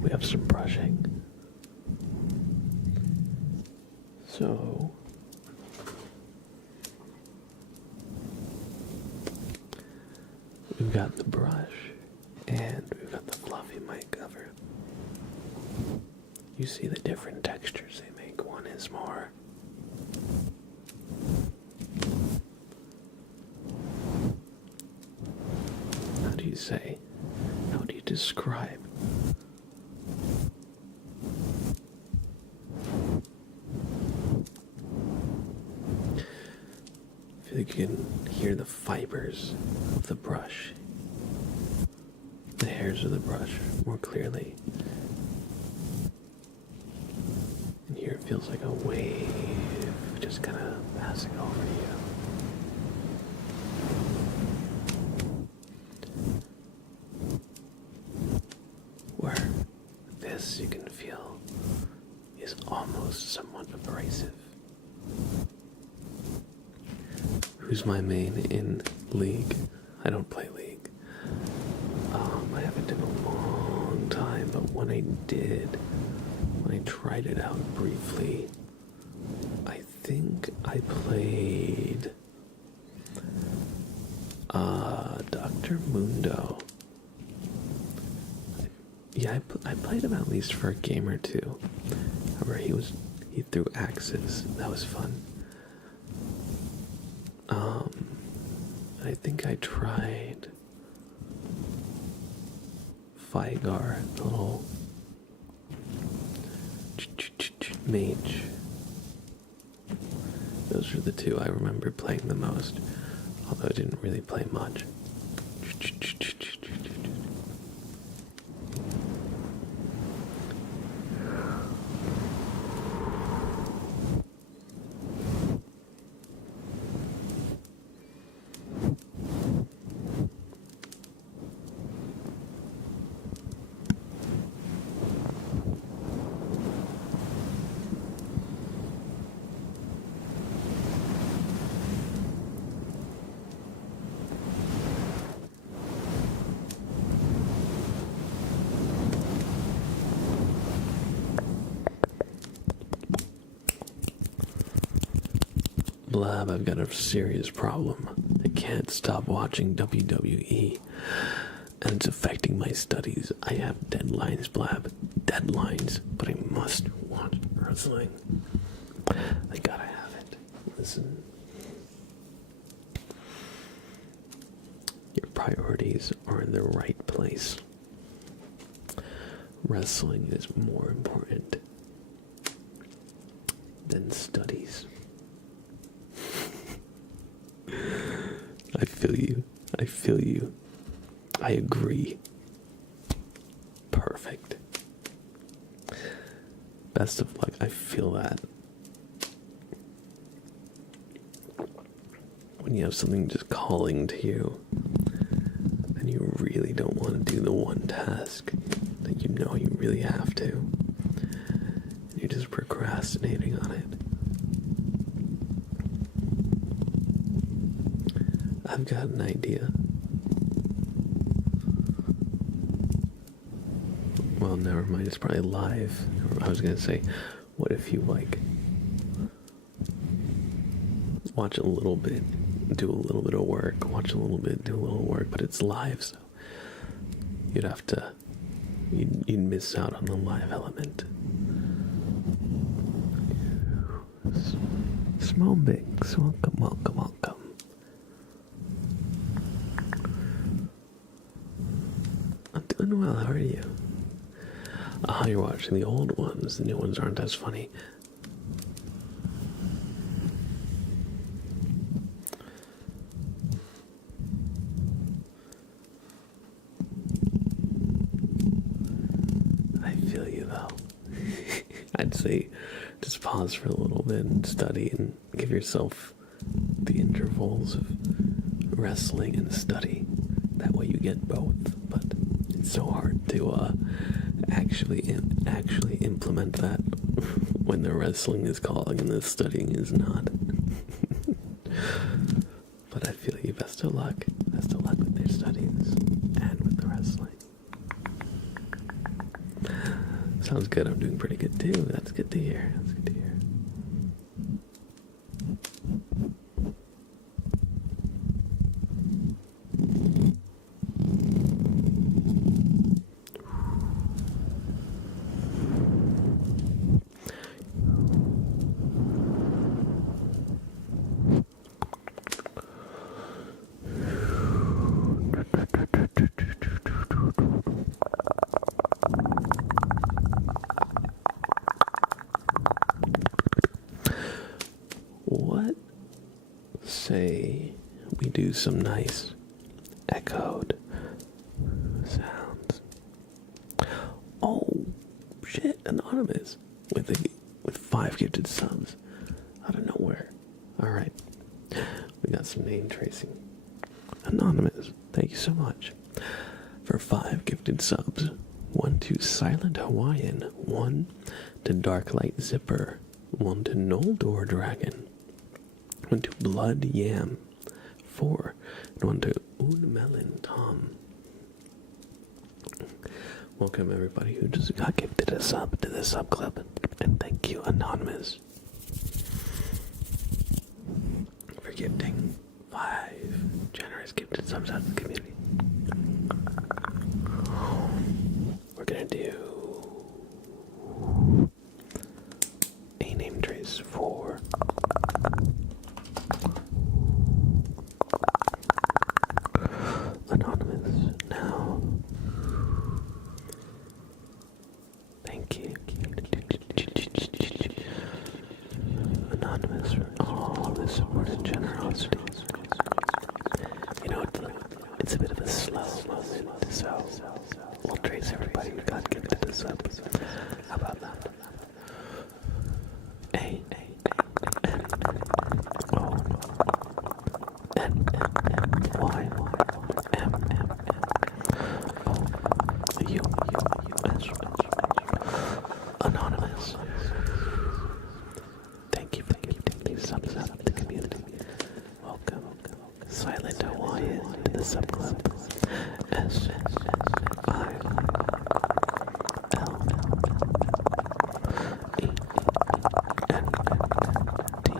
We have some brushing. So we've got the brush and we've got the fluffy mic cover. You see the different textures they make. One is more how do you say? How do you describe? I feel like you can hear the fibers of the brush, the hairs of the brush more clearly. And here it feels like a wave just kind of passing over you. Where this, you can feel, is almost somewhat abrasive. Who's my main in League? I don't play League. I haven't in a long time, but when I did, when I tried it out briefly, I think I played Dr. Mundo. Yeah, I played him at least for a game or two. Remember, he threw axes. That was fun. I think I tried Fygar, the little mage. Those are the two I remember playing the most, although I didn't really play much. Blab, I've got a serious problem. I can't stop watching WWE, and it's affecting my studies. I have deadlines, Blab. Deadlines, but I must watch wrestling. I gotta have it. Listen. Your priorities are in the right place. Wrestling is more important than studies. I feel you. I feel you. I agree. Perfect. Best of luck. I feel that. When you have something just calling to you, and you really don't want to do the one task that you know you really have to, and you're just procrastinating on it. I've got an idea. Well, never mind, it's probably live. I was gonna say, what if you watch a little bit, do a little bit of work, watch a little bit, do a little work, but it's live, so you'd miss out on the live element. Small Bigs, welcome, welcome, welcome. I'm doing well, how are you? You're watching the old ones, the new ones aren't as funny. I feel you though. I'd say just pause for a little bit and study and give yourself the intervals of wrestling and study. That way you get both, but it's so hard to actually implement that when the wrestling is calling and the studying is not. But I feel you. Best of luck. Best of luck with their studies and with the wrestling. Sounds good. I'm doing pretty good too. That's good to hear. That's good to hear. What say we do some nice echoed sounds? Oh shit, Anonymous with 5 gifted subs out of nowhere. Alright. We got some name tracing. Anonymous, thank you so much for 5 gifted subs. 1 to Silent Hawaiian, 1 to Darklight Zipper, 1 to Noldor Dragon, 1 to Blood Yam, 4, and 1 to Unmelon Tom. Welcome everybody who just got gifted a sub to the sub club, and thank you Anonymous for gifting 5 generous gifted subs out of the community. We're gonna do a name trace for Anonymous now. Thank you. Anonymous for all the support and generosity. You know, it's a bit of a slow moment, so we'll trace everybody who got gifted a sub. How about that? A N O N Y M O U S. Anonymous. Thank you for gifting these subs out of the community. Welcome. Silent Hawaiian to the sub club. S I L E N T.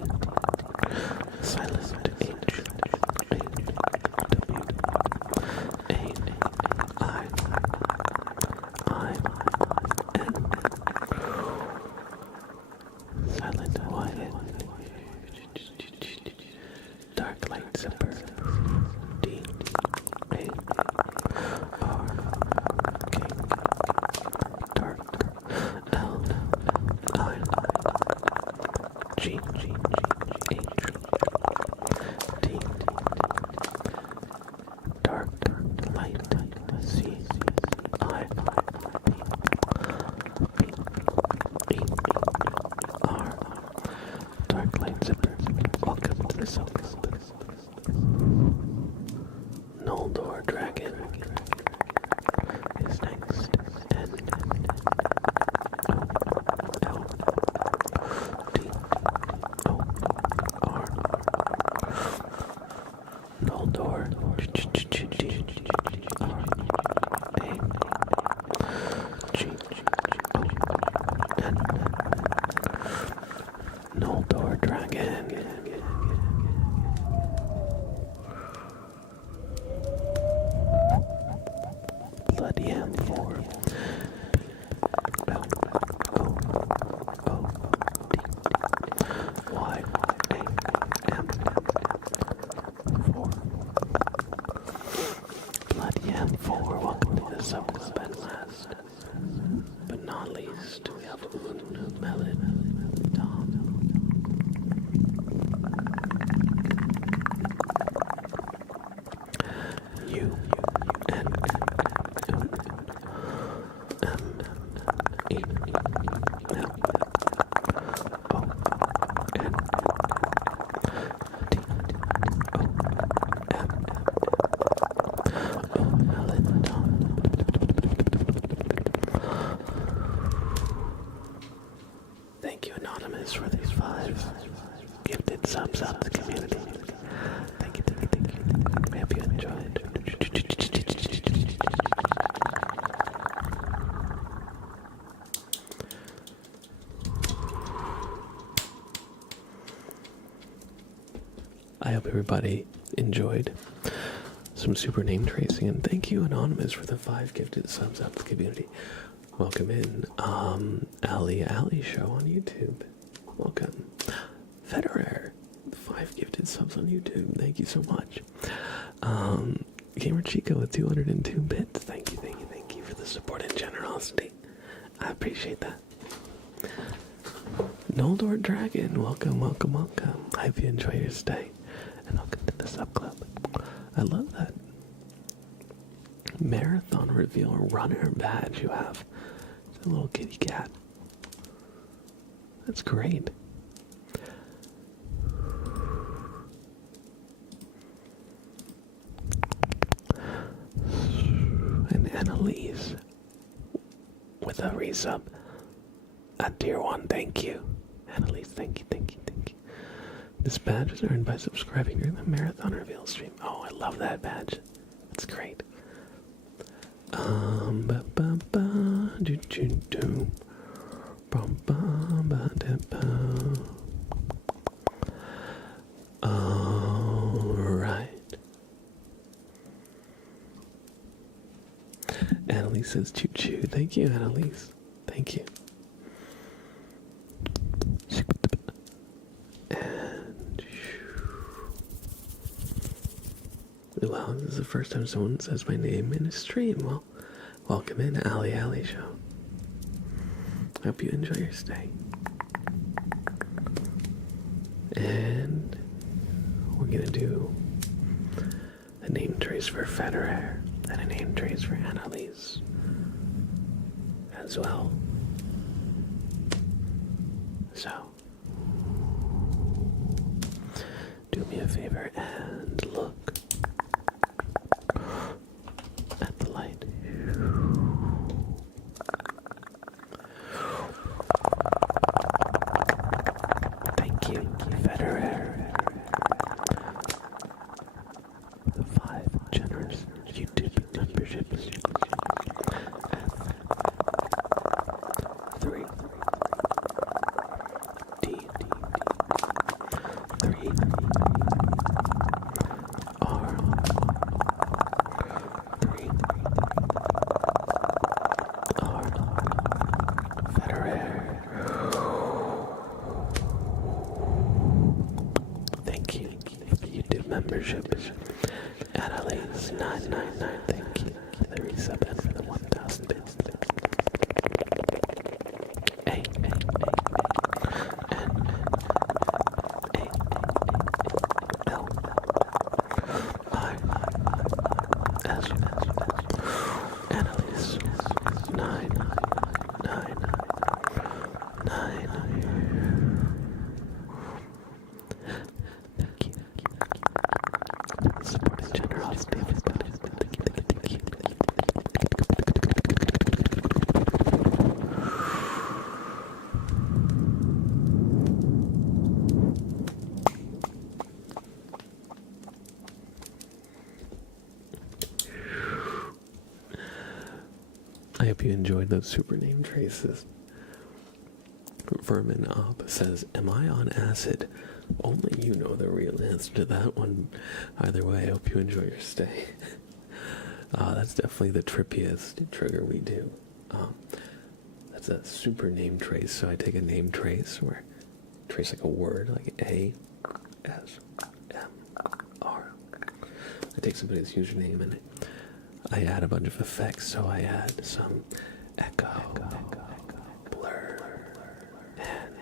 bloody M for Y-A-M for bloody M for welcome to the sub club. And last but not least, we have Melon, Tom. U N M E L O N T O M Melon, Tom. Thank you, Anonymous, for these 5 gifted subs out of the community. Thank you, thank you, thank you. I hope you enjoyed. I hope everybody enjoyed some super name tracing, and thank you, Anonymous, for the 5 gifted subs out of the community. Welcome in, Ali Show on YouTube. Welcome. Federer, 5 gifted subs on YouTube. Thank you so much. Gamer Chico with 202 bits. Thank you, thank you, thank you for the support and generosity. I appreciate that. Noldor Dragon, welcome, welcome, welcome. I hope you enjoy your stay. And welcome to the sub club. I love that marathon reveal runner badge you have. It's a little kitty cat. That's great. And Annalise with a resub at tier 1. Thank you. Annalise, thank you, thank you, thank you. This badge is earned by subscribing during the marathon reveal stream. Oh, I love that badge. That's great. Ba ba ba do do do. Bum bum ba da ba. All right. Annalise says choo choo. Thank you, Annalise. Thank you. And wow, this is the first time someone says my name in a stream. Well, welcome in, Ali Show. Hope you enjoy your stay. And we're gonna do a name trace for Federer and a name trace for Annalise as well. So, do me a favor and look at the light. Thank you, Federer, for the 5 generous YouTube memberships. 3 D 3 R 3 R Federer. Thank you for the YouTube membership. Annalise 999, thank you for the resub and for the 1,000 bits. A L I S Annalise 999. Thank you. Support and generosity. Thank you. I hope you enjoyed those super name traces. Vermin Up says, am I on acid? Only you know the real answer to that one. Either way, I hope you enjoy your stay. That's definitely the trippiest trigger we do. That's a super name trace. So I take a name trace where trace like a word, like A, S, M, R. I take somebody's username and I add a bunch of effects. So I add some echo, blur, and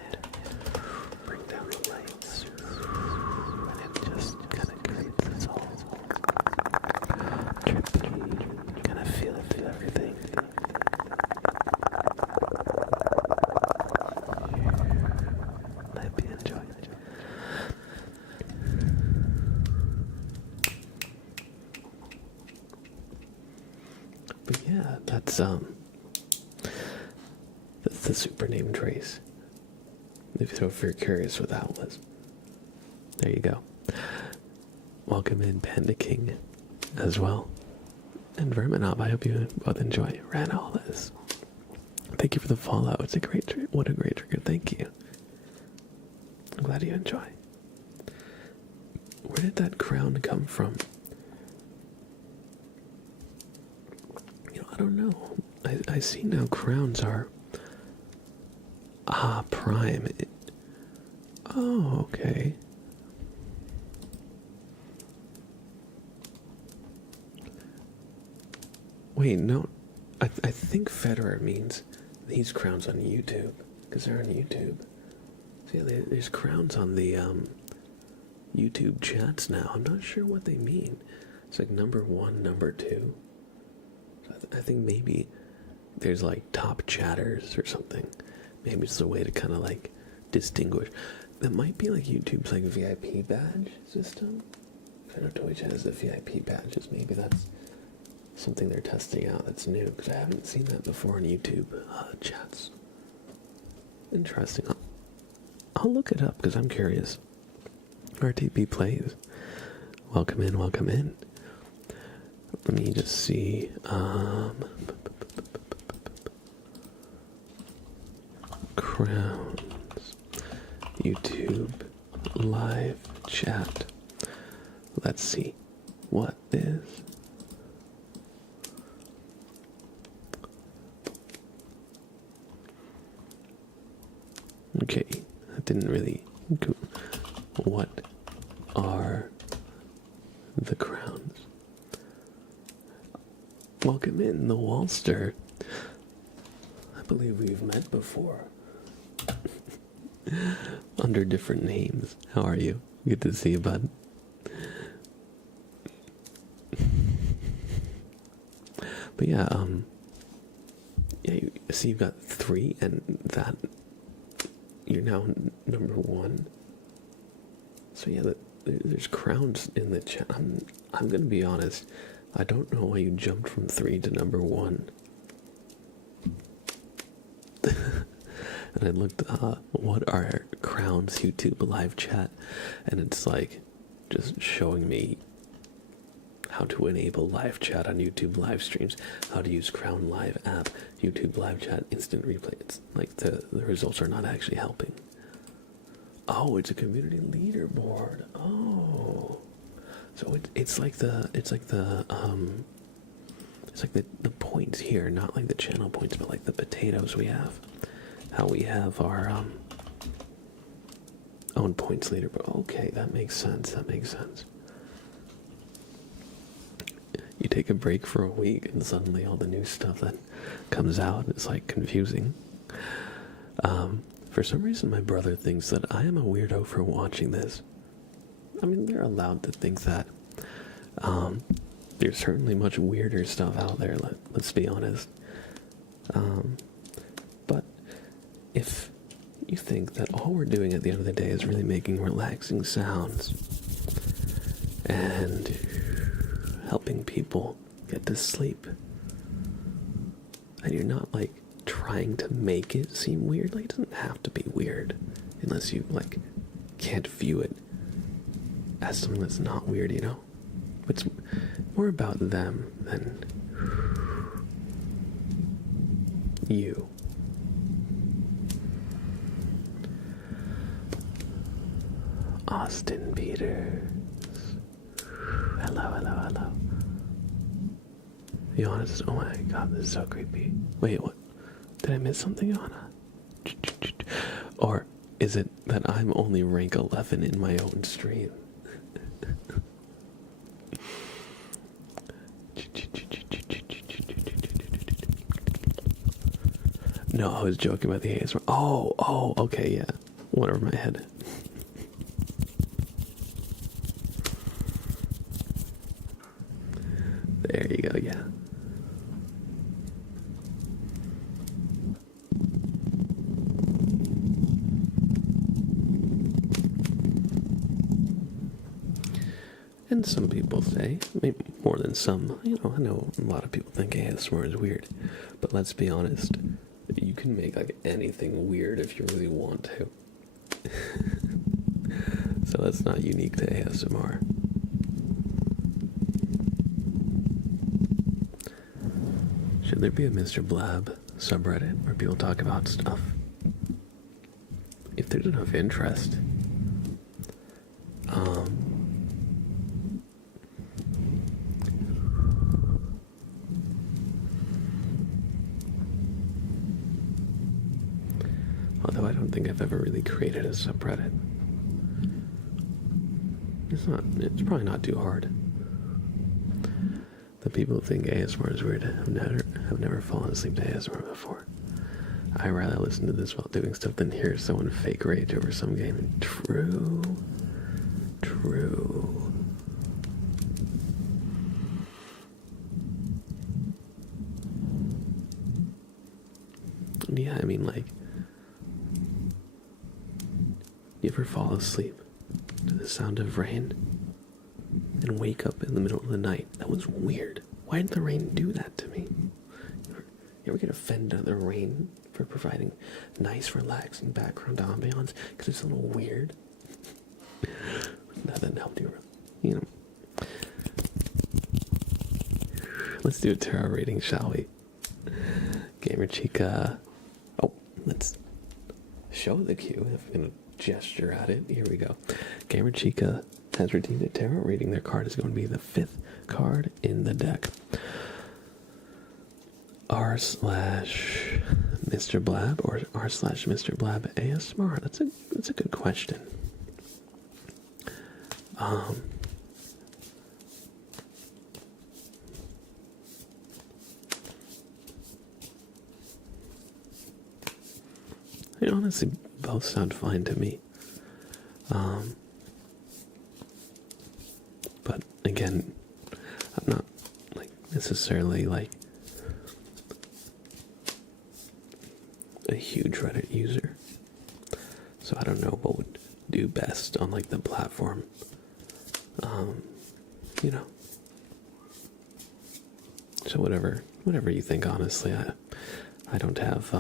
bring down the lights. And it just kind of creates this whole trippy, kind of feel everything. Might be enjoying it. But yeah, that's the super name trace. If you're curious what that was, there you go. Welcome in Panda King as well, and Verminob. I hope you both enjoy. Ran all this. Thank you for the follow. It's a great what a great trigger. Thank you. I'm glad you enjoy. Where did that crown come from? I don't know. I see now crowns are prime. Oh, okay. Wait, no. I think Federer means these crowns on YouTube, because they're on YouTube. See, there's crowns on the YouTube chats now. I'm not sure what they mean. It's like number 1, number 2. I think maybe there's like top chatters or something. Maybe it's a way to kind of like distinguish. That might be like YouTube's like VIP badge system. I know Twitch has the VIP badges. Maybe that's something they're testing out that's new, because I haven't seen that before on YouTube chats. Interesting. I'll look it up because I'm curious. RTP plays. Welcome in, welcome in. Let me just see. Crowns. YouTube live chat. Let's see what is. Okay, that didn't really go. What are the crowns? Welcome in, the Wallster. I believe we've met before. Under different names. How are you? Good to see you, bud. But yeah, you see you've got 3, and that you're now number 1. So yeah, there's crowns in the chat. I'm gonna be honest. I don't know why you jumped from 3 to number 1. And I looked, what are crowns YouTube live chat? And it's like, just showing me how to enable live chat on YouTube live streams, how to use Crown Live app, YouTube live chat, instant replay. It's like the results are not actually helping. Oh, it's a community leaderboard. Oh, so it's like the points here, not like the channel points, but like the potatoes we have. How we have our own points leaderboard. Okay, that makes sense. That makes sense. You take a break for a week, and suddenly all the new stuff that comes out is like confusing. For some reason, my brother thinks that I am a weirdo for watching this. I mean, they're allowed to think that. There's certainly much weirder stuff out there, let's be honest. But if you think that all we're doing at the end of the day is really making relaxing sounds and helping people get to sleep, and you're not like trying to make it seem weird, like it doesn't have to be weird unless you like can't view it as something that's not weird, you know? It's more about them than you. Austin Peters. Hello, hello, hello. Be honest. Oh my god, this is so creepy. Wait, what? Did I miss something, Anna? Or is it that I'm only rank 11 in my own stream? No, I was joking about the ASMR. Oh, okay, yeah. Went over my head. There you go, yeah. And some people say, maybe more than some, I know a lot of people think ASMR is weird. But let's be honest, you can make like anything weird if you really want to. So that's not unique to ASMR. Should there be a Mr. Blab subreddit where people talk about stuff? If there's enough interest. Although I don't think I've ever really created a subreddit. It's probably not too hard. The people who think ASMR is weird have never fallen asleep to ASMR before. I rather listen to this while doing stuff than hear someone fake rage over some game. True. Yeah, I mean, like, you ever fall asleep to the sound of rain and wake up in the middle of the night? That was weird. Why did the rain do that to me? You ever get offended at the rain for providing nice, relaxing background ambiance because it's a little weird? Nothing helped you, Let's do a tarot reading, shall we? Gamer Chica. Oh, let's show the cue. If I'm gonna gesture at it, here we go. Gamer Chica has redeemed a tarot reading. Their card is going to be the 5th card in the deck. r/Mr. Blab or r/Mr. Blab ASMR? That's a good question. They honestly both sound fine to me. But again, I'm not like necessarily like a huge Reddit user, so I don't know what would do best on like the platform. So whatever you think. Honestly, I don't have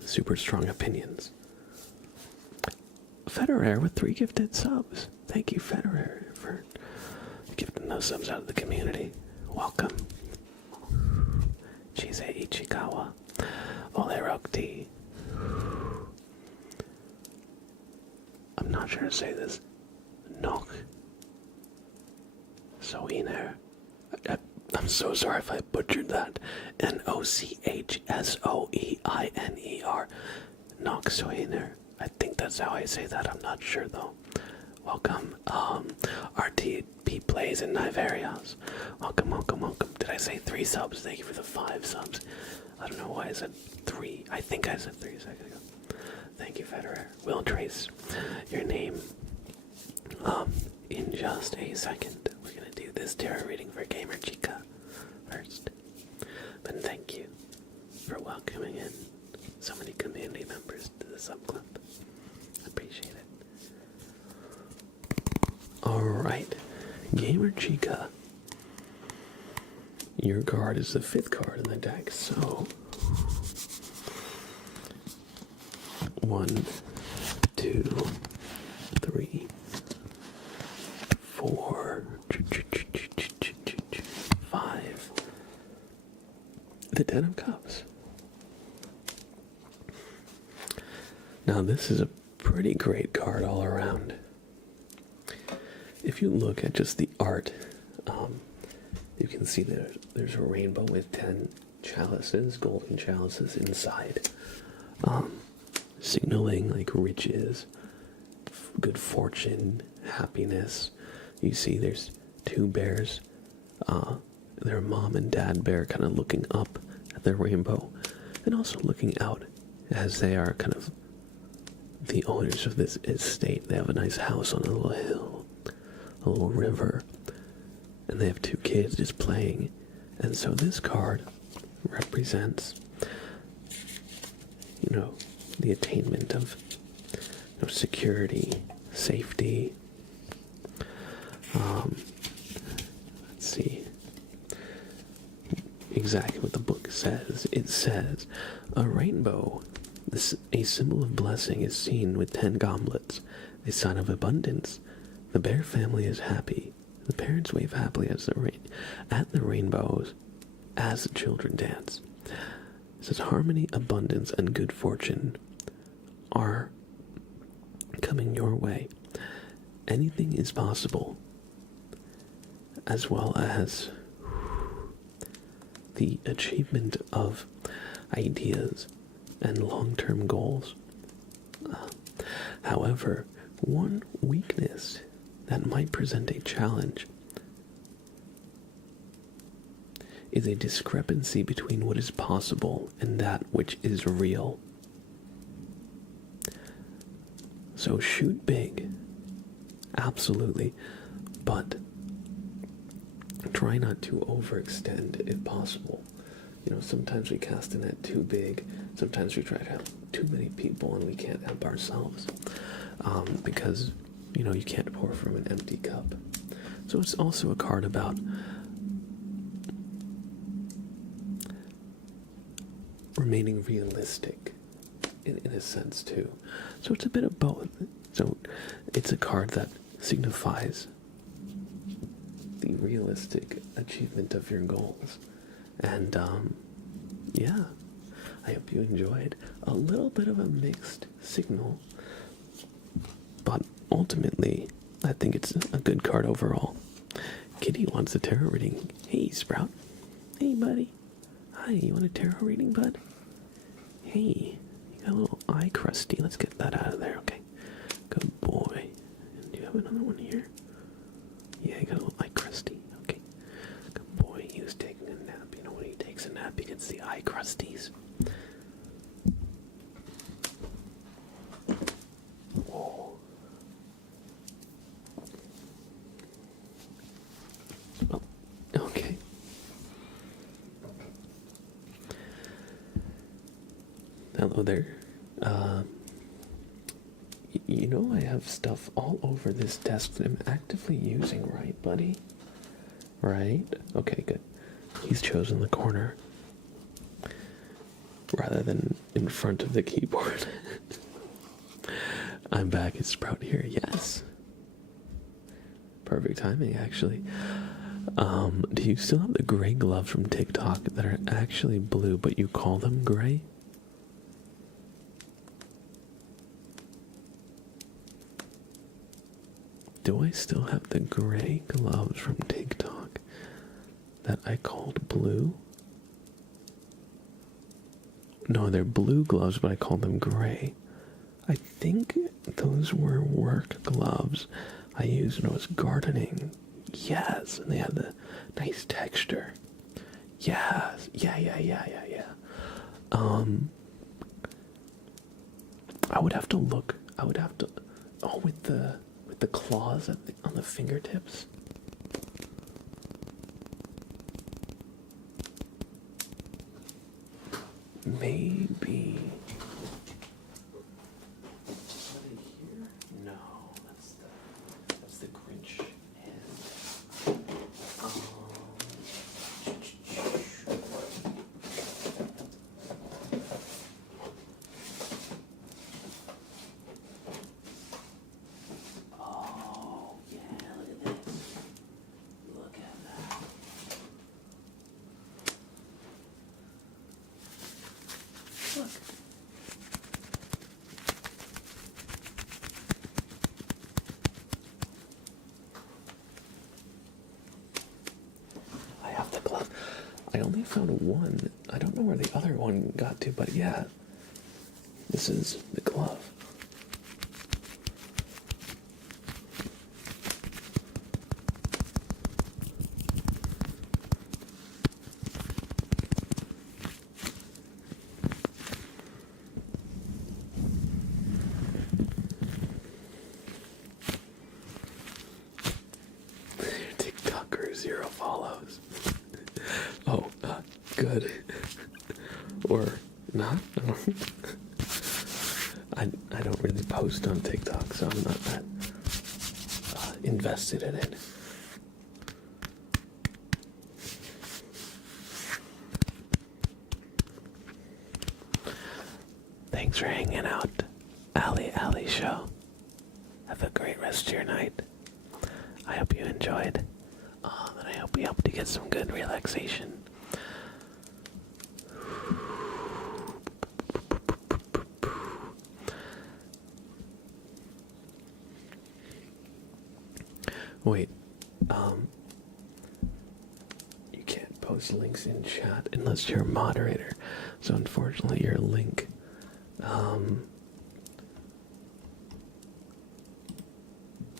super strong opinions. Federer with 3 gifted subs. Thank you, Federer, for gifting those subs out of the community. Welcome. Chise Ichikawa. Olerokti. I'm not sure to say this. Nok. Soiner. I'm so sorry if I butchered that. Nochsoeiner. Nok Soiner. I think that's how I say that. I'm not sure though. Welcome. RTP Plays in Niverias. Welcome. Did I say 3 subs? Thank you for the 5 subs. I don't know why I said 3. I think I said 3 a second ago. Thank you, Federer. We'll trace your name in just a second. We're gonna do this tarot reading for Gamer Chica first. But thank you for welcoming in so many community members to the sub club. I appreciate it. Alright, Gamer Chica. Your card is the 5th card in the deck, so 1, 2, 3, 4, 5. The 10 of Cups. Now this is a pretty great card all around. If you look at just the art, You can see there's a rainbow with 10 chalices, golden chalices inside, signaling like riches, good fortune, happiness. You see there's two bears, their mom and dad bear kind of looking up at their rainbow and also looking out as they are kind of the owners of this estate. They have a nice house on a little hill, a little river, and they have two kids just playing. And so this card represents, the attainment of security, safety. Let's see exactly what the book says. It says, a rainbow, a symbol of blessing, is seen with 10 goblets, a sign of abundance. The bear family is happy. The parents wave happily at the rainbows as the children dance. It says harmony, abundance, and good fortune are coming your way. Anything is possible, as well as the achievement of ideas and long-term goals. However, one weakness that might present a challenge is a discrepancy between what is possible and that which is real. So shoot big, absolutely, but try not to overextend if possible. Sometimes we cast a net too big, sometimes we try to help too many people and we can't help ourselves, because you can't pour from an empty cup. So it's also a card about remaining realistic in a sense too. So it's a bit of both. So it's a card that signifies the realistic achievement of your goals. And yeah, I hope you enjoyed. A little bit of a mixed signal, but ultimately I think it's a good card overall. Kitty wants a tarot reading. Hey Sprout. Hey buddy. Hi, you want a tarot reading, bud? Hey, you got a little eye crusty. Let's get that out of there, okay? Good boy. And do you have another one here? Yeah, you got a little eye crusty. Okay. Good boy. He was taking a nap. When he takes a nap, he gets the eye crusties. Whoa. Oh, okay. Hello there. I have stuff all over this desk that I'm actively using, right, buddy? Right? Okay, good. He's chosen the corner rather than in front of the keyboard. I'm back. It's Sprout here. Yes. Perfect timing, actually. Do you still have the gray gloves from TikTok that are actually blue, but you call them gray? Do I still have the gray gloves from TikTok that I called blue? No, they're blue gloves, but I called them gray. I think those were work gloves I used when I was gardening. Yes, and they had the nice texture. Yes, yeah. I would have to look. Oh, with the claws on the fingertips. Maybe. No, that's the Grinch hand. Oh yeah, look at this. Look at that. Look. I only found one. I don't know where the other one got to, but yeah. This is the glove. TikToker 0 follows. Oh, good. Or not? I don't really post on TikTok, so I'm not that invested in it. Thanks for hanging out, Ali Show. Have a great rest of your night. I hope you enjoyed, and I hope we helped you get some good relaxation. Wait, you can't post links in chat unless you're a moderator. So unfortunately your link,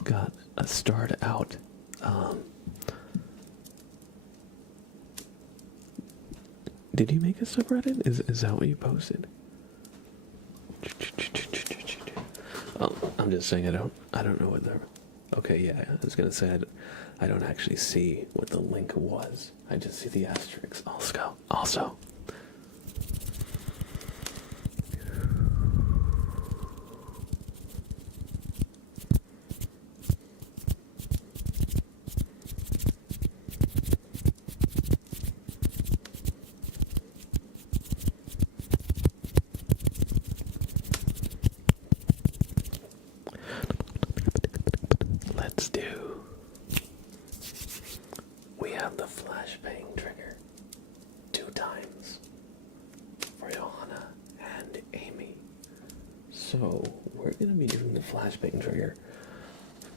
got a starred out, did you make a subreddit? Is that what you posted? Oh, I'm just saying I don't know what the... Okay, yeah, I was gonna say I don't actually see what the link was. I just see the asterisks also. We have the flashbang trigger 2 times for Johanna and Amy. So we're going to be doing the flashbang trigger.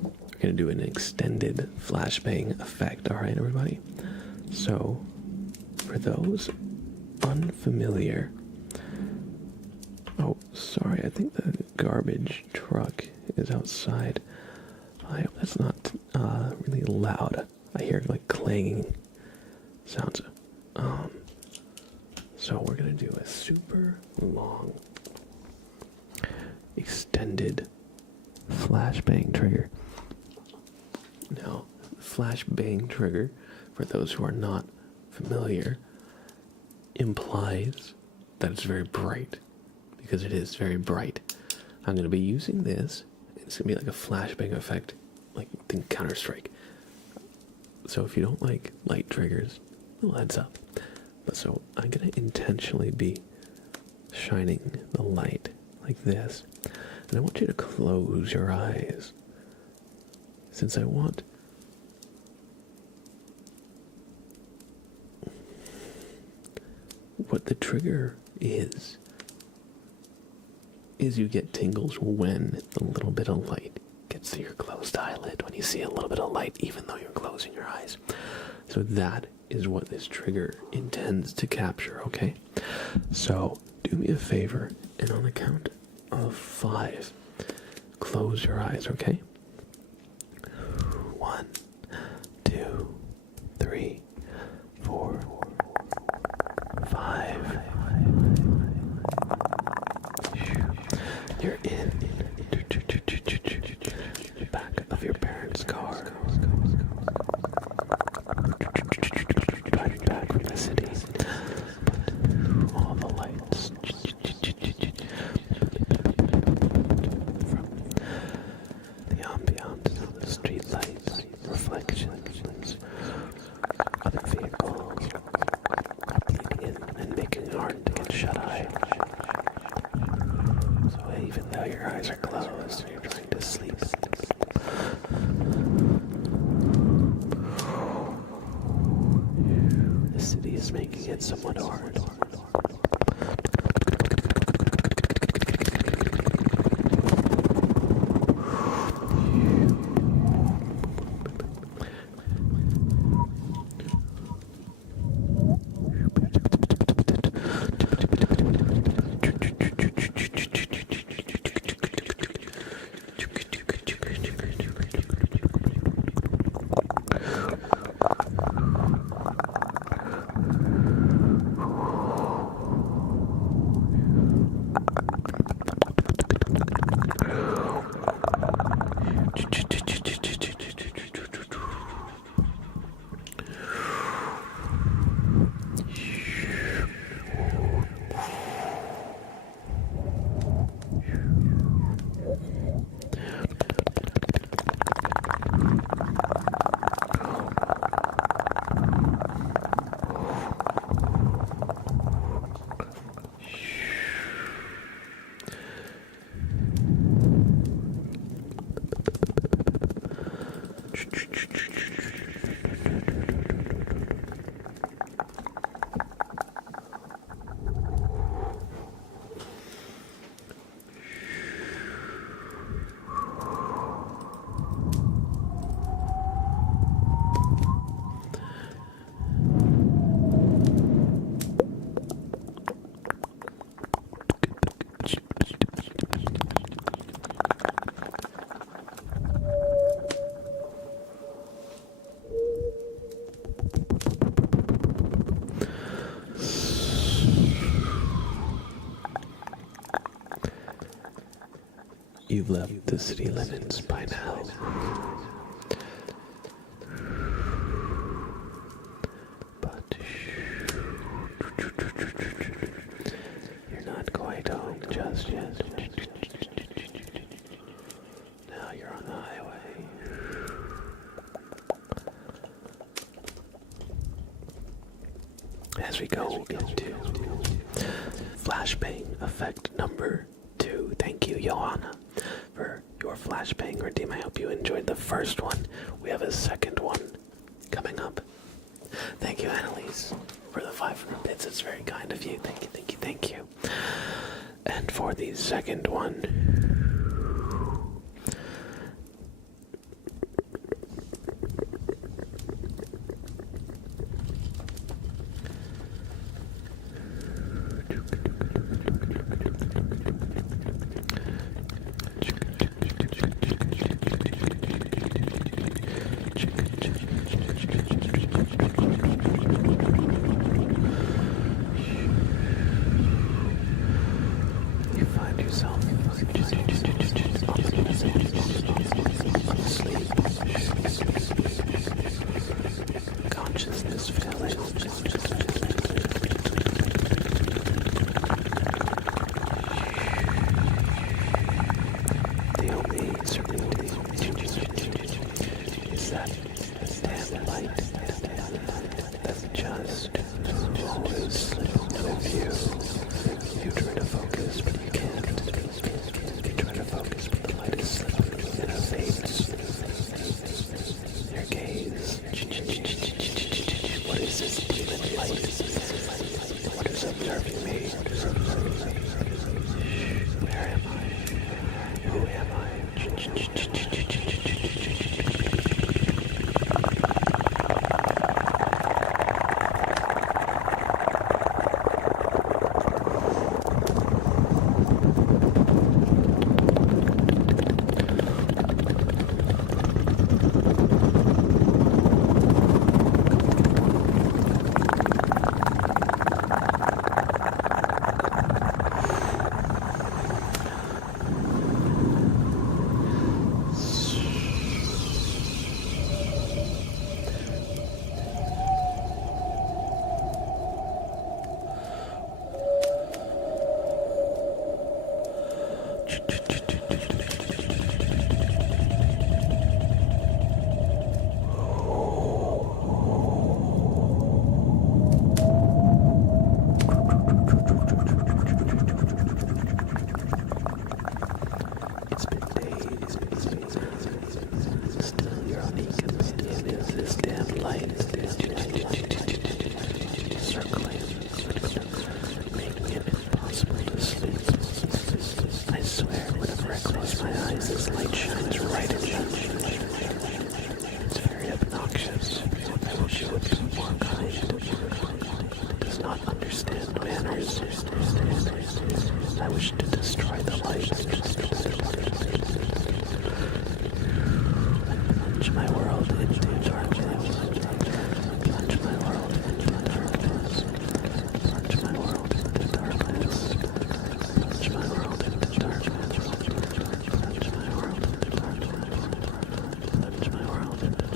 We're going to do an extended flashbang effect, alright everybody? So for those unfamiliar... Oh, sorry, I think the garbage truck is outside. I hope that's not really loud. I hear like clanging sounds. So we're gonna do a super long extended flashbang trigger. Now, flashbang trigger, for those who are not familiar, implies that it's very bright, because it is very bright. I'm gonna be using this. It's gonna be like a flashbang effect, like in Counter-Strike. So if you don't like light triggers, a little heads up. But so I'm gonna intentionally be shining the light like this. And I want you to close your eyes. Since I want what the trigger is you get tingles when a little bit of light gets to your closed eyelid, when you see a little bit of light even though you're closing your eyes. So that is what this trigger intends to capture, okay? So do me a favor, and on the count of 5, close your eyes, okay? 1, 2, 3, 4, 5. You're in the back of your parents' car, driving back from the city. Put all the lights from the ambiance, the street lights, reflections, other vehicles bleeding in and making it hard to get shut-eye. So even though your eyes are closed and you're trying to sleep, the city is making it somewhat hard. you've left the city limits by now. But you're not quite home just yet. Now you're on the highway. As we go into flashbang effect number 2. Thank you, Johanna, for your flashbang redeem. I hope you enjoyed the first one. We have a second one coming up. Thank you, Annalise, for the 500 bits. It's very kind of you. Thank you, thank you, thank you. And for the second one, you find yourself asleep, consciousness failing. The only certainty is that damn light that's just always with you. You try to focus, but you can't. You try to focus, but the light is slipping and it fades. Your gaze. What is this demon light? What is observing me? Where am I? Who am I? I wish to destroy the light. Plunge my world into darkness. Plunge my world into darkness. Plunge my world into darkness. Plunge my world into darkness. Plunge my world into darkness. Plunge my world into darkness. Plunge my world into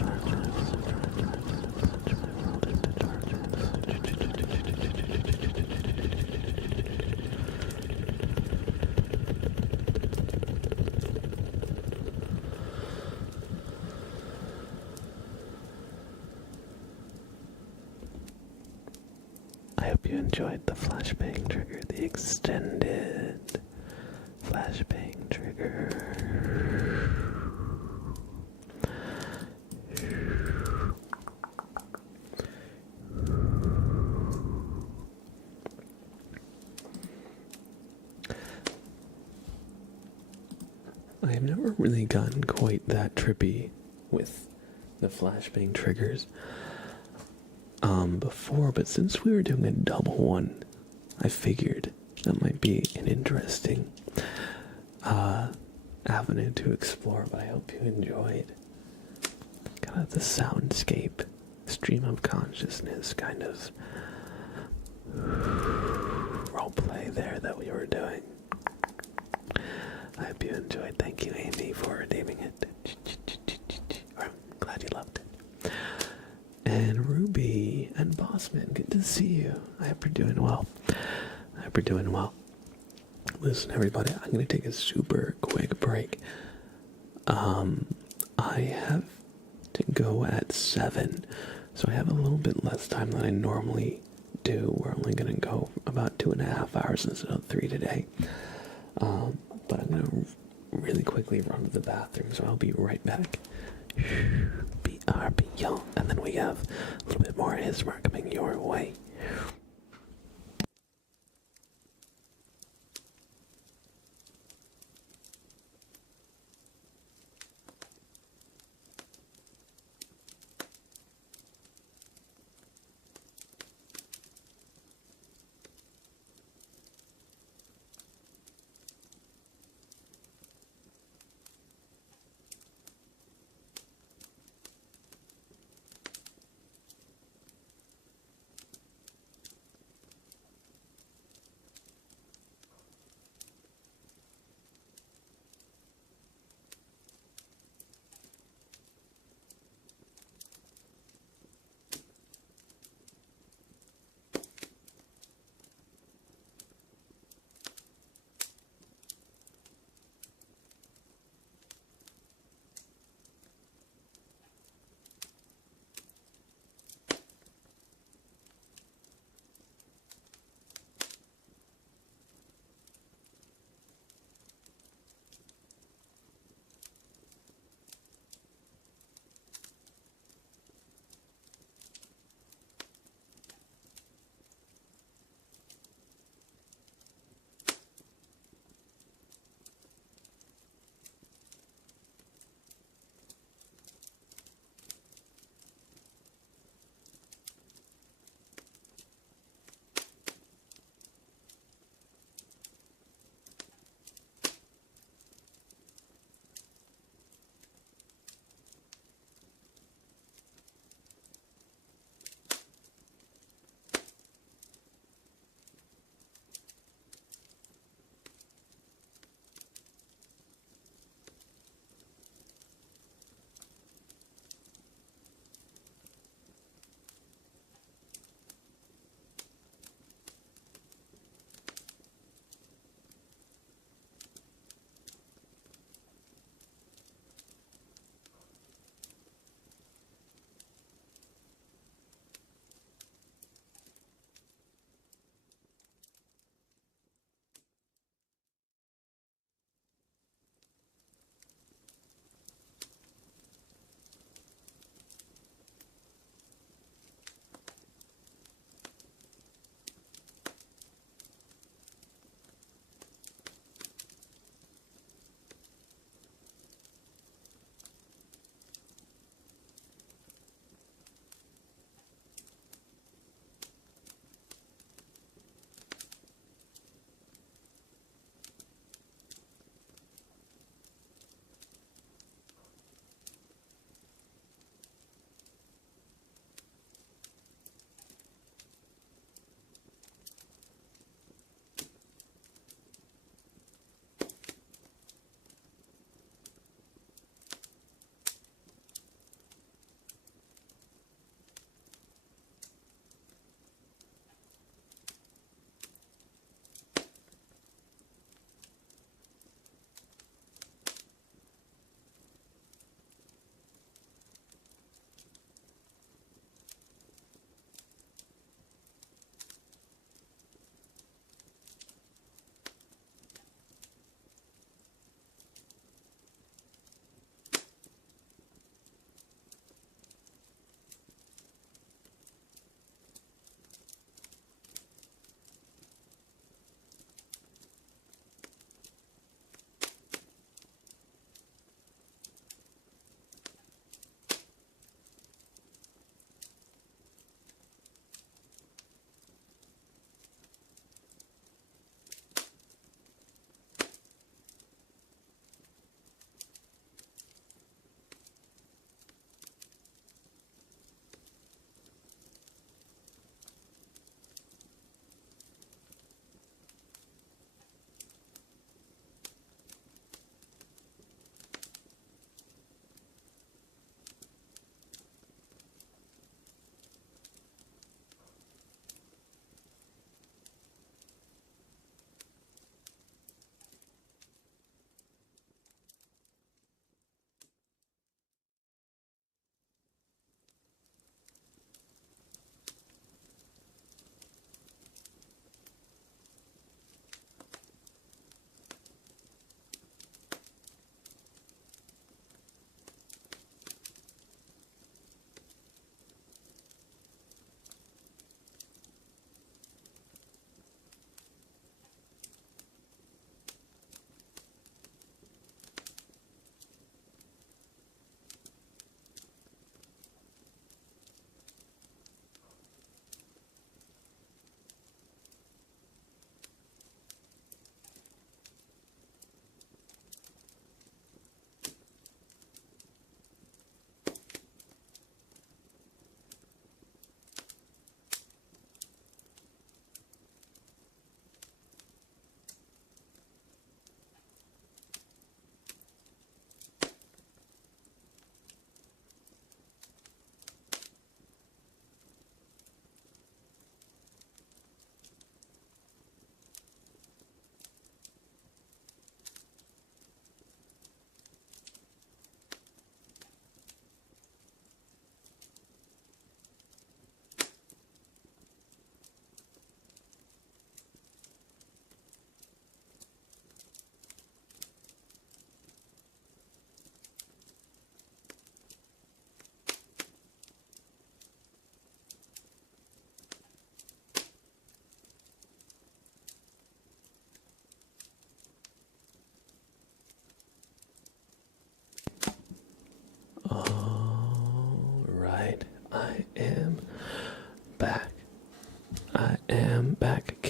I hope you enjoyed the flashbang trigger, the extended flashbang trigger. I have never really gotten quite that trippy with the flashbang triggers before, but since we were doing a double one, I figured that might be an interesting avenue to explore. But I hope you enjoyed kind of the soundscape, stream of consciousness kind of roleplay there that we were doing. I hope you enjoyed. Thank you, man. Good to see you. I hope you're doing well. I hope you're doing well. Listen, everybody, I'm going to take a super quick break. I have to go at 7, so I have a little bit less time than I normally do. We're only going to go about 2.5 hours instead of 3 today. But I'm going to really quickly run to the bathroom, so I'll be right back. BRB, y'all. And then we have a little bit more ASMR coming your way.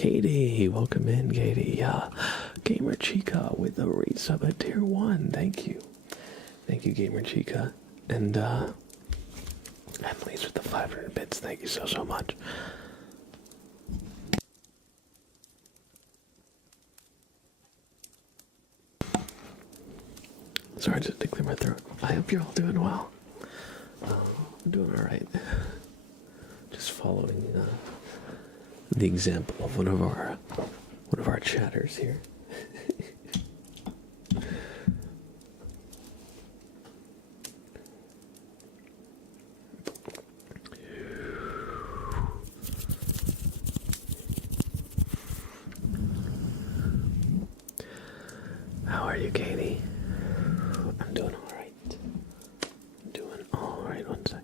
Katie, welcome in, Katie. Gamer Chica with a resub at tier 1. Thank you. Thank you, Gamer Chica. And Emily's with the 500 bits. Thank you so much. Sorry, just to clear my throat. I hope you're all doing well. I'm doing alright. Just following the example of one of our chatters here. How are you, Katie? I'm doing alright. Doing alright. One sec.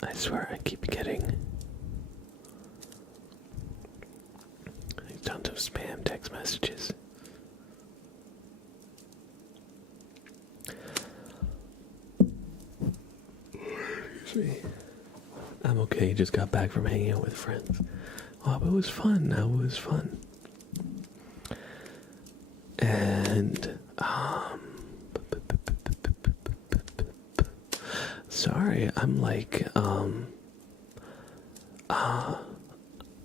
I swear I keep getting tons of spam text messages. Excuse me. I'm okay, just got back from hanging out with friends. Oh, it was fun. It was fun. And, sorry, I'm like,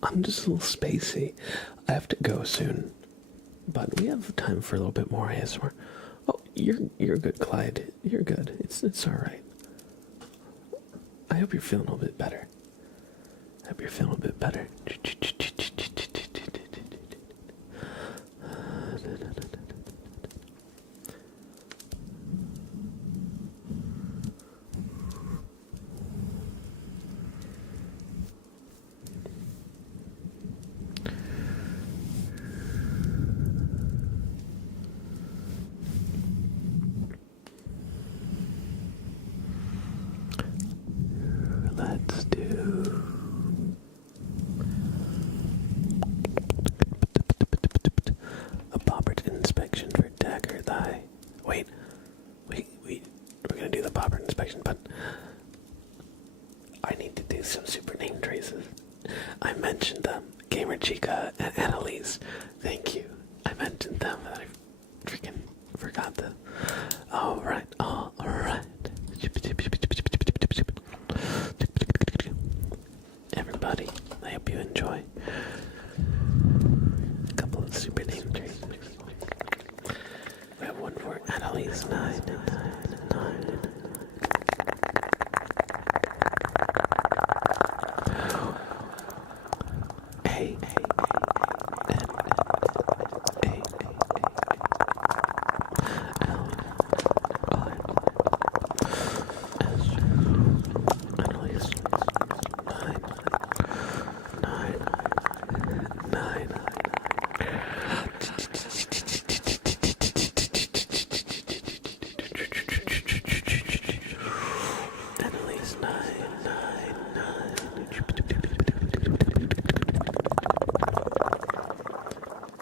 I'm just a little spacey. I have to go soon. But we have time for a little bit more ASMR. Oh, you're good, Clyde. You're good. It's alright. I hope you're feeling a little bit better. I hope you're feeling a bit better. Let's do a Bobbert inspection for dagger thigh. Wait, we're gonna do the Bobbert inspection, but I need to do some super name traces. I mentioned them, Gamer Chica and Annalise. Thank you. I mentioned them, but I freaking forgot them. Alright. Everybody, I hope you enjoy a couple of super name traces. We have one for Annalise 999. Hey.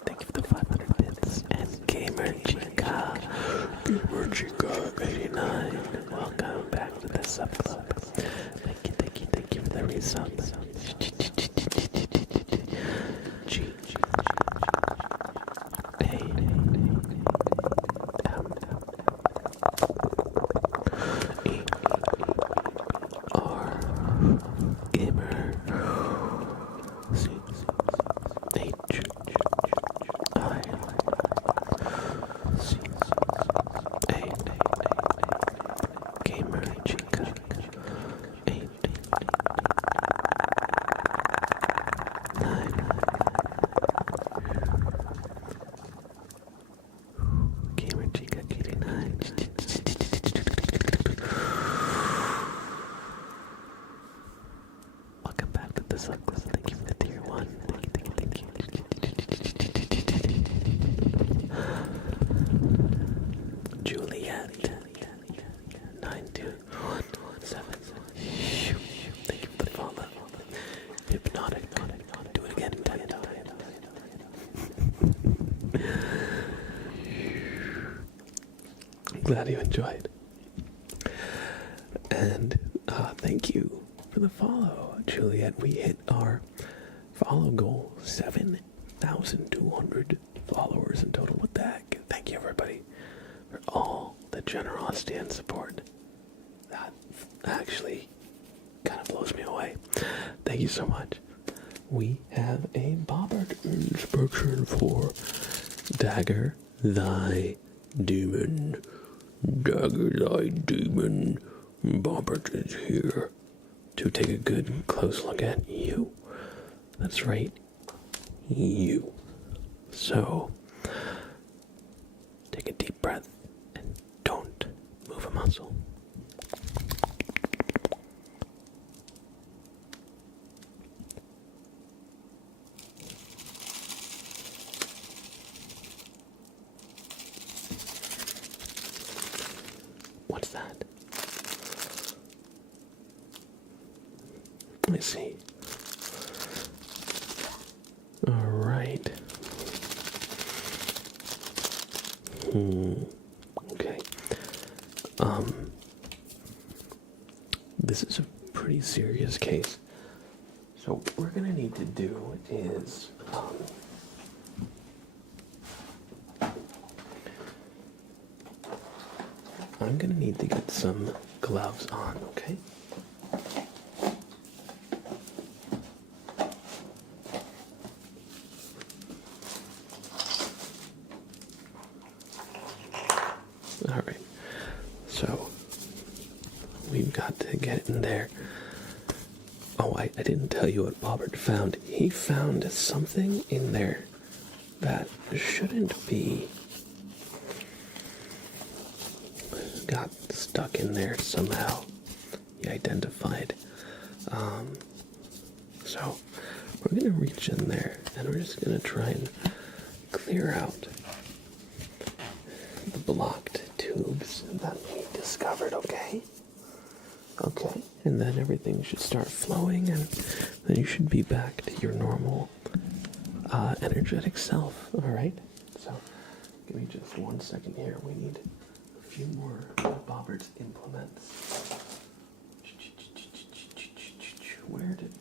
Thank you for the 500 bits. And Gamer Chica 89. Welcome back to the sub club. Thank you for the resub. G A M E R Gamer C H I C A Gamer Chica 8 9 Gamer Chica 89. Welcome back to the sub club. Thank you for the tier 1. Thank you. Juliet 92117. Thank you for the follow. Hypnotic. Do it again 10 times. I'm glad you enjoyed. And thank you for the follow, Juliet. We hit our follow goal, 7,200 followers in total. What the heck? Thank you, everybody, for all the generosity and support. That actually kind of blows me away. Thank you so much. We have a Bobbert inspection for Dagger Thy Demon. Dagger Thy Demon. Bobbert is here to take a good close look at you. That's right, you. So, take a deep breath and don't move a muscle. What's that? Let me see. All right. Okay. This is a pretty serious case. So what we're gonna need to do is, I'm gonna need to get some gloves on, okay? Alright, so we've got to get in there. Oh, I didn't tell you what Bobbert found. He found something in there that shouldn't be. Got stuck in there somehow. He identified. So we're gonna reach in there and we're just gonna try and clear out the blocked tubes that we discovered, okay? Okay, and then everything should start flowing and then you should be back to your normal energetic self, alright? So give me just 1 second here. We need a few more Bobbert's implements. Where did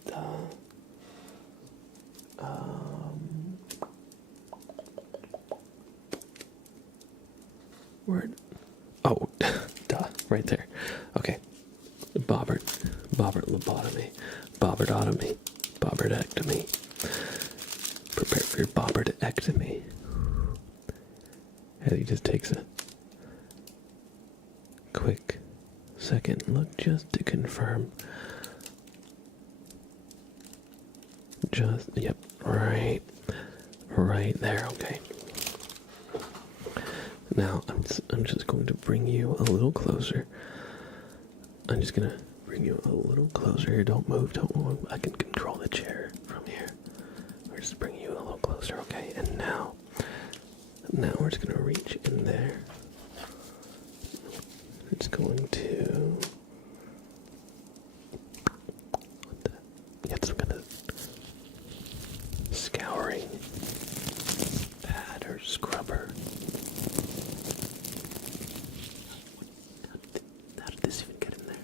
oh, duh, right there. Okay. Bobbert lobotomy, Bobbertotomy, Bobbertectomy. Prepare for your Bobbertectomy. And he just takes a quick second look just to confirm. Yep, right there, okay. Now, I'm just going to bring you a little closer. I'm just gonna bring you a little closer here. Don't move. I can control the chair from here. We're just bringing you a little closer, okay? And now we're just gonna reach in there. It's going to. Get some kind of scouring pad or scrubber. How did this even get in there?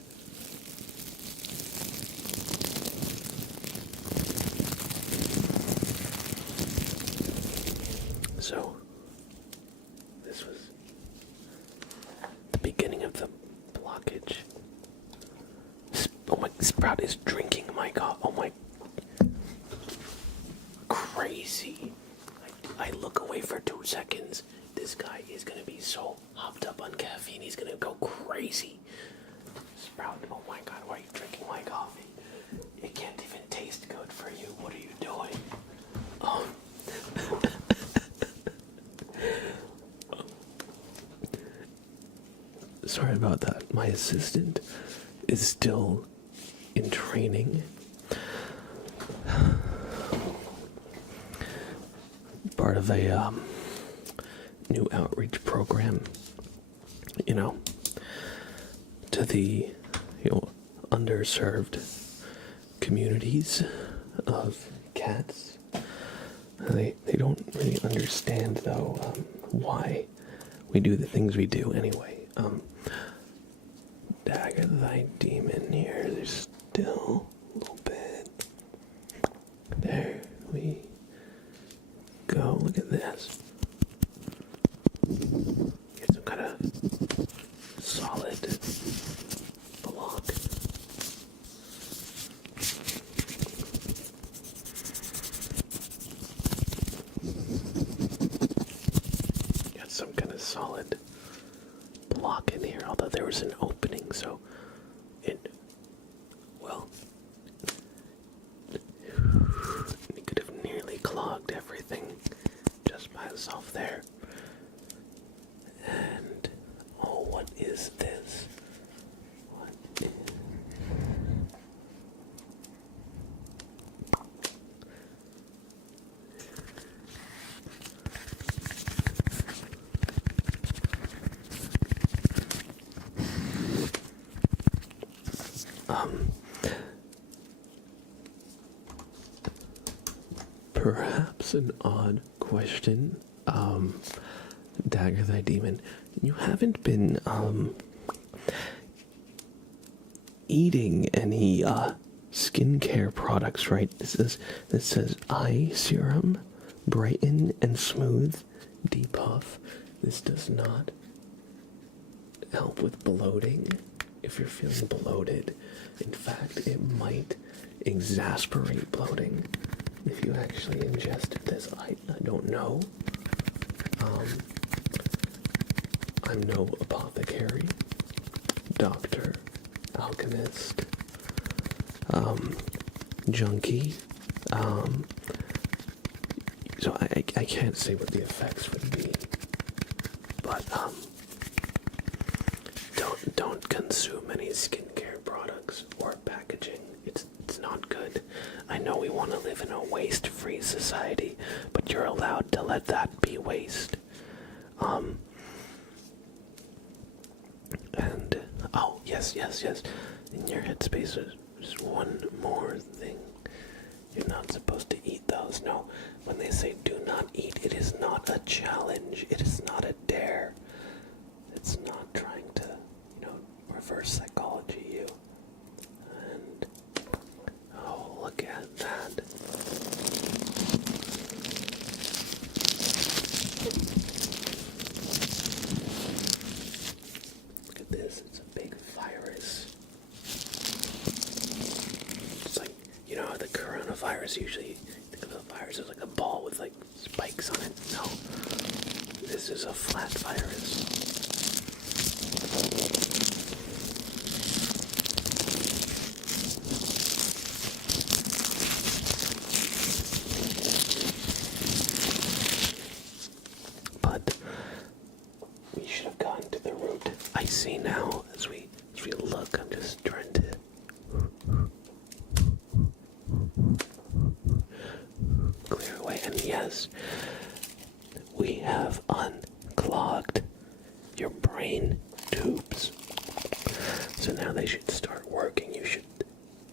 So, this was the beginning of the blockage. Oh my, Sprout is drinking my coffee. Oh my. Crazy. I look away for 2 seconds. This guy is gonna be so hopped up on caffeine, he's gonna go crazy. Sprout, oh my god, why are you drinking my coffee? It can't even taste good for you. What are you doing? Oh. Sorry about that. My assistant is still in training. Part of a new outreach program, to the underserved communities of cats. They don't really understand though why we do the things we do anyway. Dagger thy demon here. There's still a little bit. There we go. Look at this. Get some kind of solid block. Got some kind of solid block in here, although there was an opening, so it, well, it could have nearly clogged everything just by itself there. And, oh, what is this? What is... Perhaps an odd question, Dagger thy demon. You haven't been, eating any, skincare products, right? This says eye serum, brighten and smooth, depuff. This does not help with bloating. If you're feeling bloated, in fact, it might exasperate bloating. If you actually ingested this, I don't know. I'm no apothecary, doctor, alchemist, junkie, so I can't say what the effects would be, but, don't consume any skincare products or packaging. It's not good. I know we want to live in a waste-free society, but you're allowed to let that be waste. And, oh, yes. In your headspace, there's one more thing. You're not supposed to eat those. No, when they say do not eat, it is not a challenge. It is not a dare. It's not trying to, reverse psychology you. And, oh, look at that. Look at this, it's a big virus. It's like, the coronavirus usually, think of the virus as like a ball with like spikes on it. No, this is a flat virus. But we should have gotten to the root. I see now as we look. I'm just trying to clear away. And yes, we have unclogged your brain tubes. So now they should start working. You should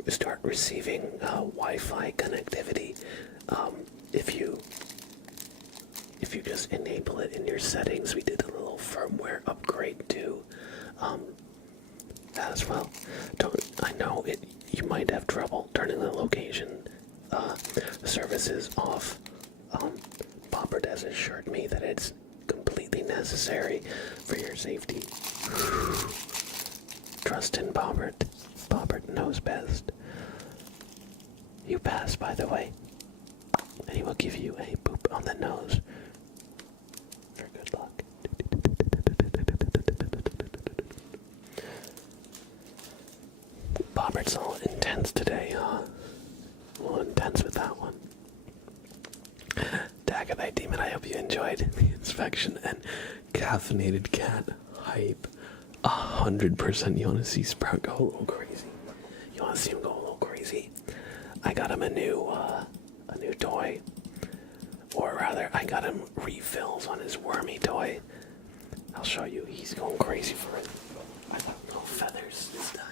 start receiving Wi-Fi connectivity. If you just enable it in your settings, we did a little firmware upgrade too, as well. I know you might have trouble turning the location services off. Bobbert has assured me that it's completely necessary for your safety. Trust in Bobbert. Bobbert knows best. You pass, by the way, and he will give you a boop on the nose for good luck. Bobbert's all intense today, huh? A little intense with that one. Dagger thy demon, I hope you enjoyed the inspection and caffeinated cat hype. 100%. You want to see Sprout go a little crazy? You want to see him go a little crazy? I got him a new toy. Or rather, I got him refills on his wormy toy. I'll show you. He's going crazy for it. I got no feathers this time.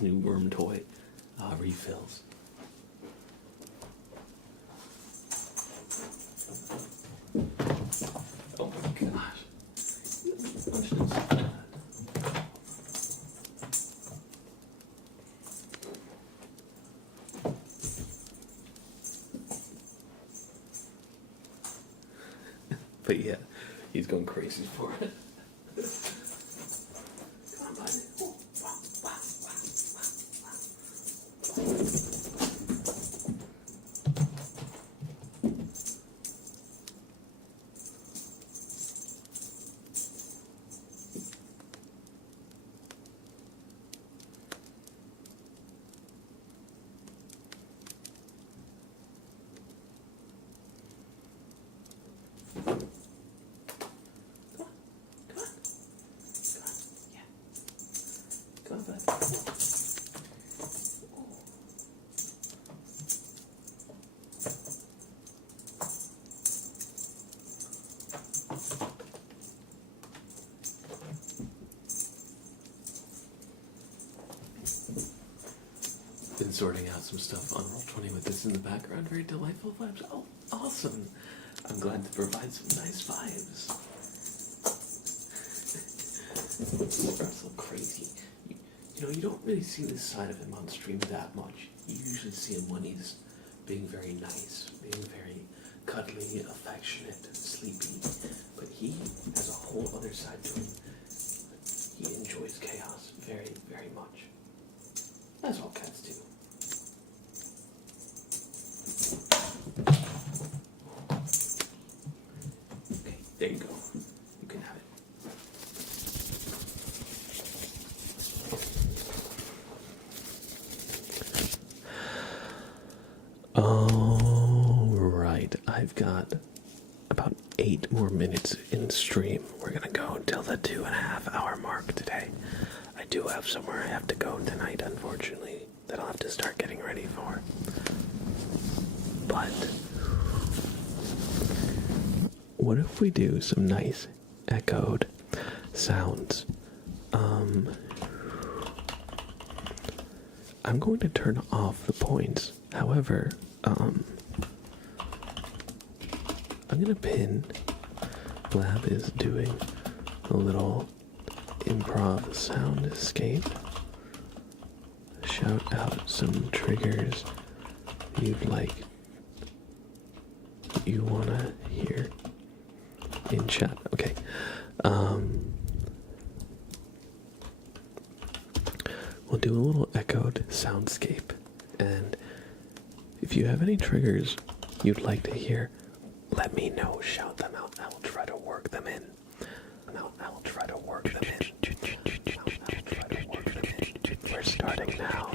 these new worm toy refills. Oh my gosh. But yeah, he's going crazy for it. Come on, buddy. Oh, wow, wow, Come on, bud. Been sorting out some stuff on Roll20 with this in the background. Very delightful vibes. Oh, awesome. I'm glad to provide some nice vibes. That's so crazy. You know, you don't really see this side of him on stream that much. You usually see him when he's being very nice, being very cuddly, affectionate, sleepy. But he has a whole other side to him. He enjoys chaos very, very much. As all cats do. Okay, there you go. You can have it. Alright, I've got about 8 more minutes in stream. We're gonna go until the 2.5 hour mark today. I do have somewhere I have to go tonight, unfortunately, that I'll have to start getting ready for. But what if we do some nice echoed sounds? I'm going to turn off the points. However, I'm gonna pin. Blab is doing a little improv sound escape. Shout out some triggers you'd like, you wanna hear in chat. Okay. We'll do a little echoed soundscape, and if you have any triggers you'd like to hear, let me know. Shout them out. I will try to work them in. We're starting now.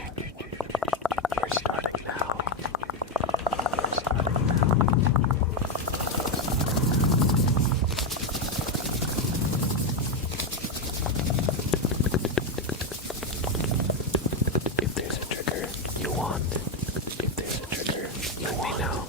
If there's a trigger you want, let me know.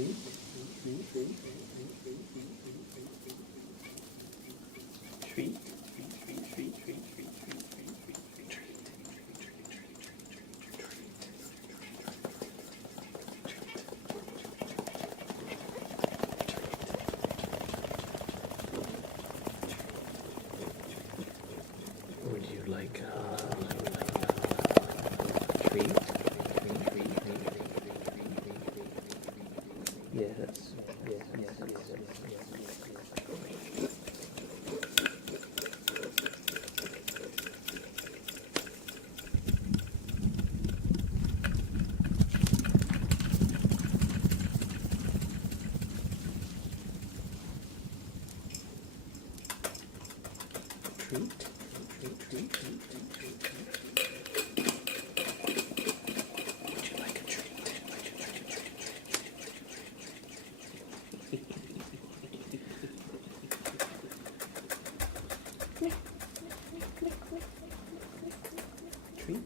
Would you like treat? Yes. Treat. Would you like a treat? Treat?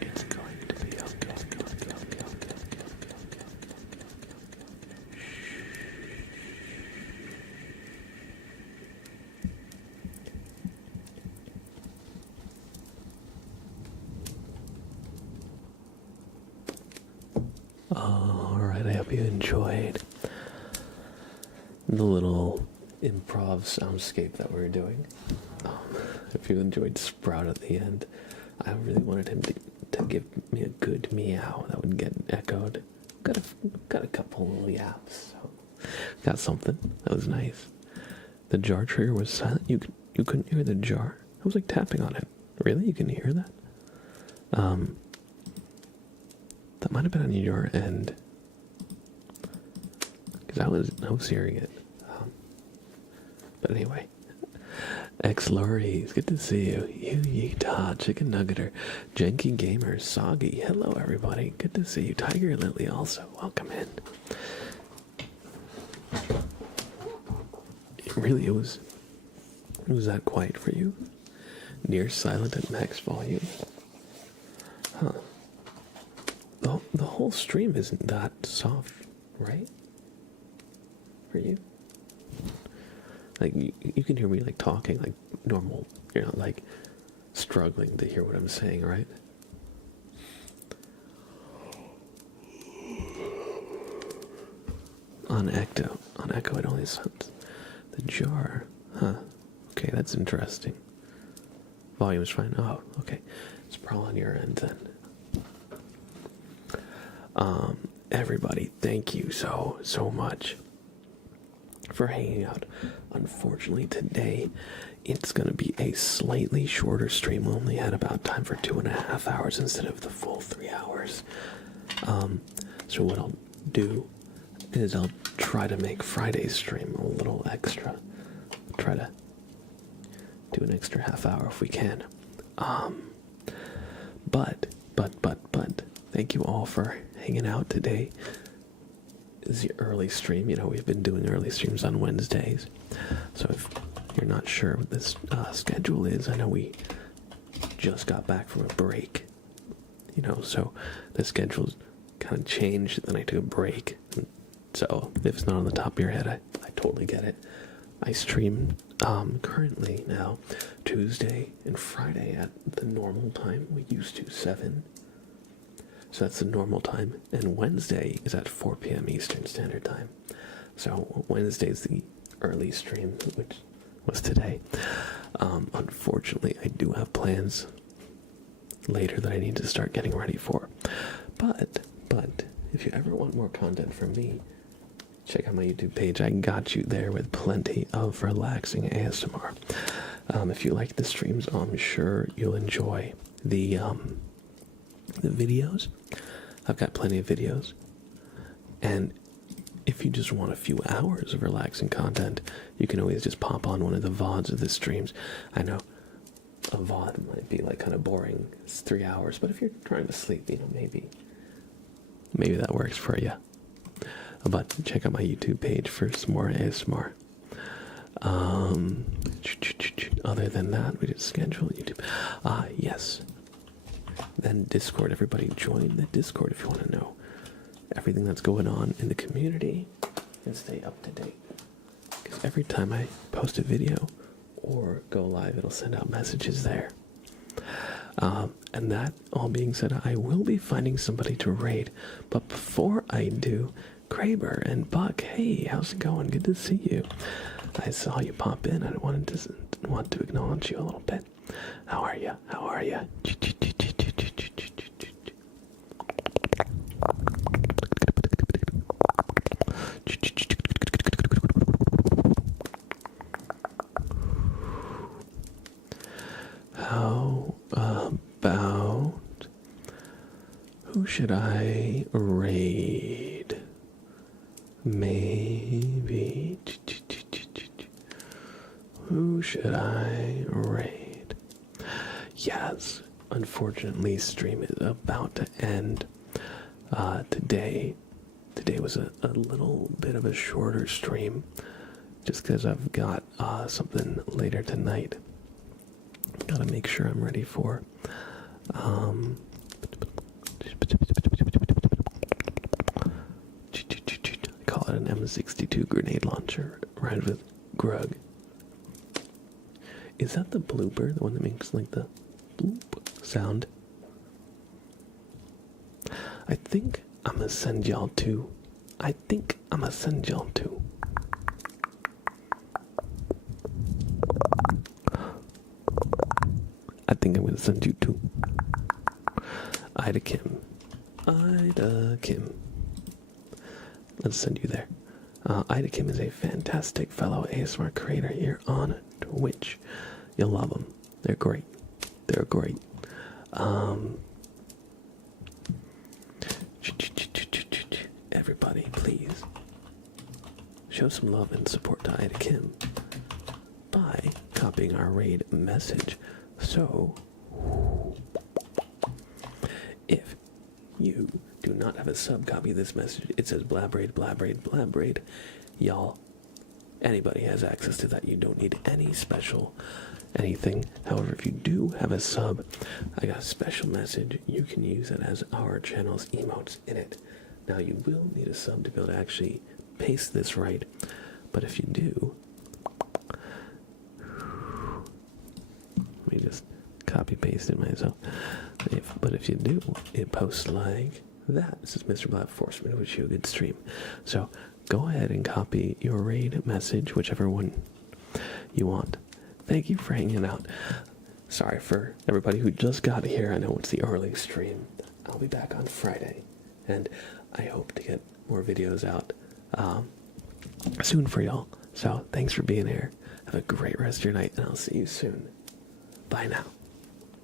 It's going to be okay. Alright, I hope you enjoyed the little improv soundscape that we were doing. If you enjoyed Sprout at the end, I really wanted him to give me a good meow that would get echoed. Got a couple little yaps, so got something. That was nice. The jar trigger was silent. You couldn't hear the jar. I was like tapping on it. Really? You can hear that? That might have been on your end, because I was hearing it. But anyway, X Lorries, good to see you. Yeetah, Chicken Nuggeter, Janky Gamer, Soggy. Hello everybody, good to see you. Tiger Lily also, welcome in. It was that quiet for you? Near silent at max volume? Huh. The whole stream isn't that soft, right? For you? Like, you can hear me, like, talking like normal. You're not, like, struggling to hear what I'm saying, right? On Echo it only sounds the jar. Huh. Okay, that's interesting. Volume's fine. Oh, okay. It's probably on your end then. Everybody, thank you so much for hanging out. Unfortunately, today it's gonna be a slightly shorter stream. We only had about time for 2.5 hours instead of the full 3 hours. So what I'll do is I'll try to make Friday's stream a little extra. Try to do an extra half hour if we can. But thank you all for hanging out today. This is the early stream. You know, we've been doing early streams on Wednesdays. So if you're not sure what this schedule is, I know we just got back from a break. so the schedule's kind of changed, then I took a break. So if it's not on the top of your head, I totally get it. I stream currently now Tuesday and Friday at the normal time. We used to 7. So that's the normal time. And Wednesday is at 4 p.m. Eastern Standard Time. So Wednesday's the early stream, which was today. Unfortunately, I do have plans later that I need to start getting ready for. But if you ever want more content from me, check out my YouTube page. I got you there with plenty of relaxing ASMR. If you like the streams, I'm sure you'll enjoy the videos. I've got plenty of videos. And if you just want a few hours of relaxing content, you can always just pop on one of the VODs of the streams. I know a VOD might be like kind of boring. It's 3 hours, but if you're trying to sleep, maybe that works for you. But check out my YouTube page for some more ASMR. Other than that, we just schedule YouTube. Yes. Then Discord. Everybody join the Discord if you want to know everything that's going on in the community and stay up to date. Because every time I post a video or go live, it'll send out messages there. And that all being said, I will be finding somebody to raid. But before I do, Kraber and Buck, hey, how's it going? Good to see you. I saw you pop in. I want to acknowledge you a little bit. How are you? How are you? How about who should I raid? Maybe. Who should I raid? Yes, unfortunately, stream is about to end. Today was a little bit of a shorter stream, just because I've got something later tonight. Gotta make sure I'm ready for. I call it an M62 grenade launcher, right with Grug. Is that the blooper? The one that makes like the bloop sound? I think I'm gonna send y'all to. I think I'm gonna send y'all to. I think I'm gonna send you to Ida Kim. Ida Kim. Let's send you there. Ida Kim is a fantastic fellow ASMR creator here on Twitch. You'll love them. They're great. They're great. Everybody, please show some love and support to Ida Kim by copying our raid message. So, if you do not have a sub copy of this message, it says blabraid, blabraid, blabraid. Y'all, anybody has access to that. You don't need any special anything. However, if you do have a sub, I got a special message. You can use it as our channel's emotes in it. Now, you will need a sub to be able to actually paste this right. But if you do, let me just copy paste it myself. But if you do, it posts like that. This is Mr. Black Forceman. Wish you a good stream. So go ahead and copy your raid message, whichever one you want. Thank you for hanging out. Sorry for everybody who just got here. I know it's the early stream. I'll be back on Friday, and I hope to get more videos out soon for y'all. So thanks for being here. Have a great rest of your night, and I'll see you soon. Bye now.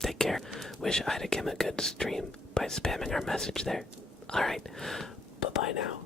Take care. Wish Ida Kim a good stream by spamming our message there. Alright. Bye-bye now.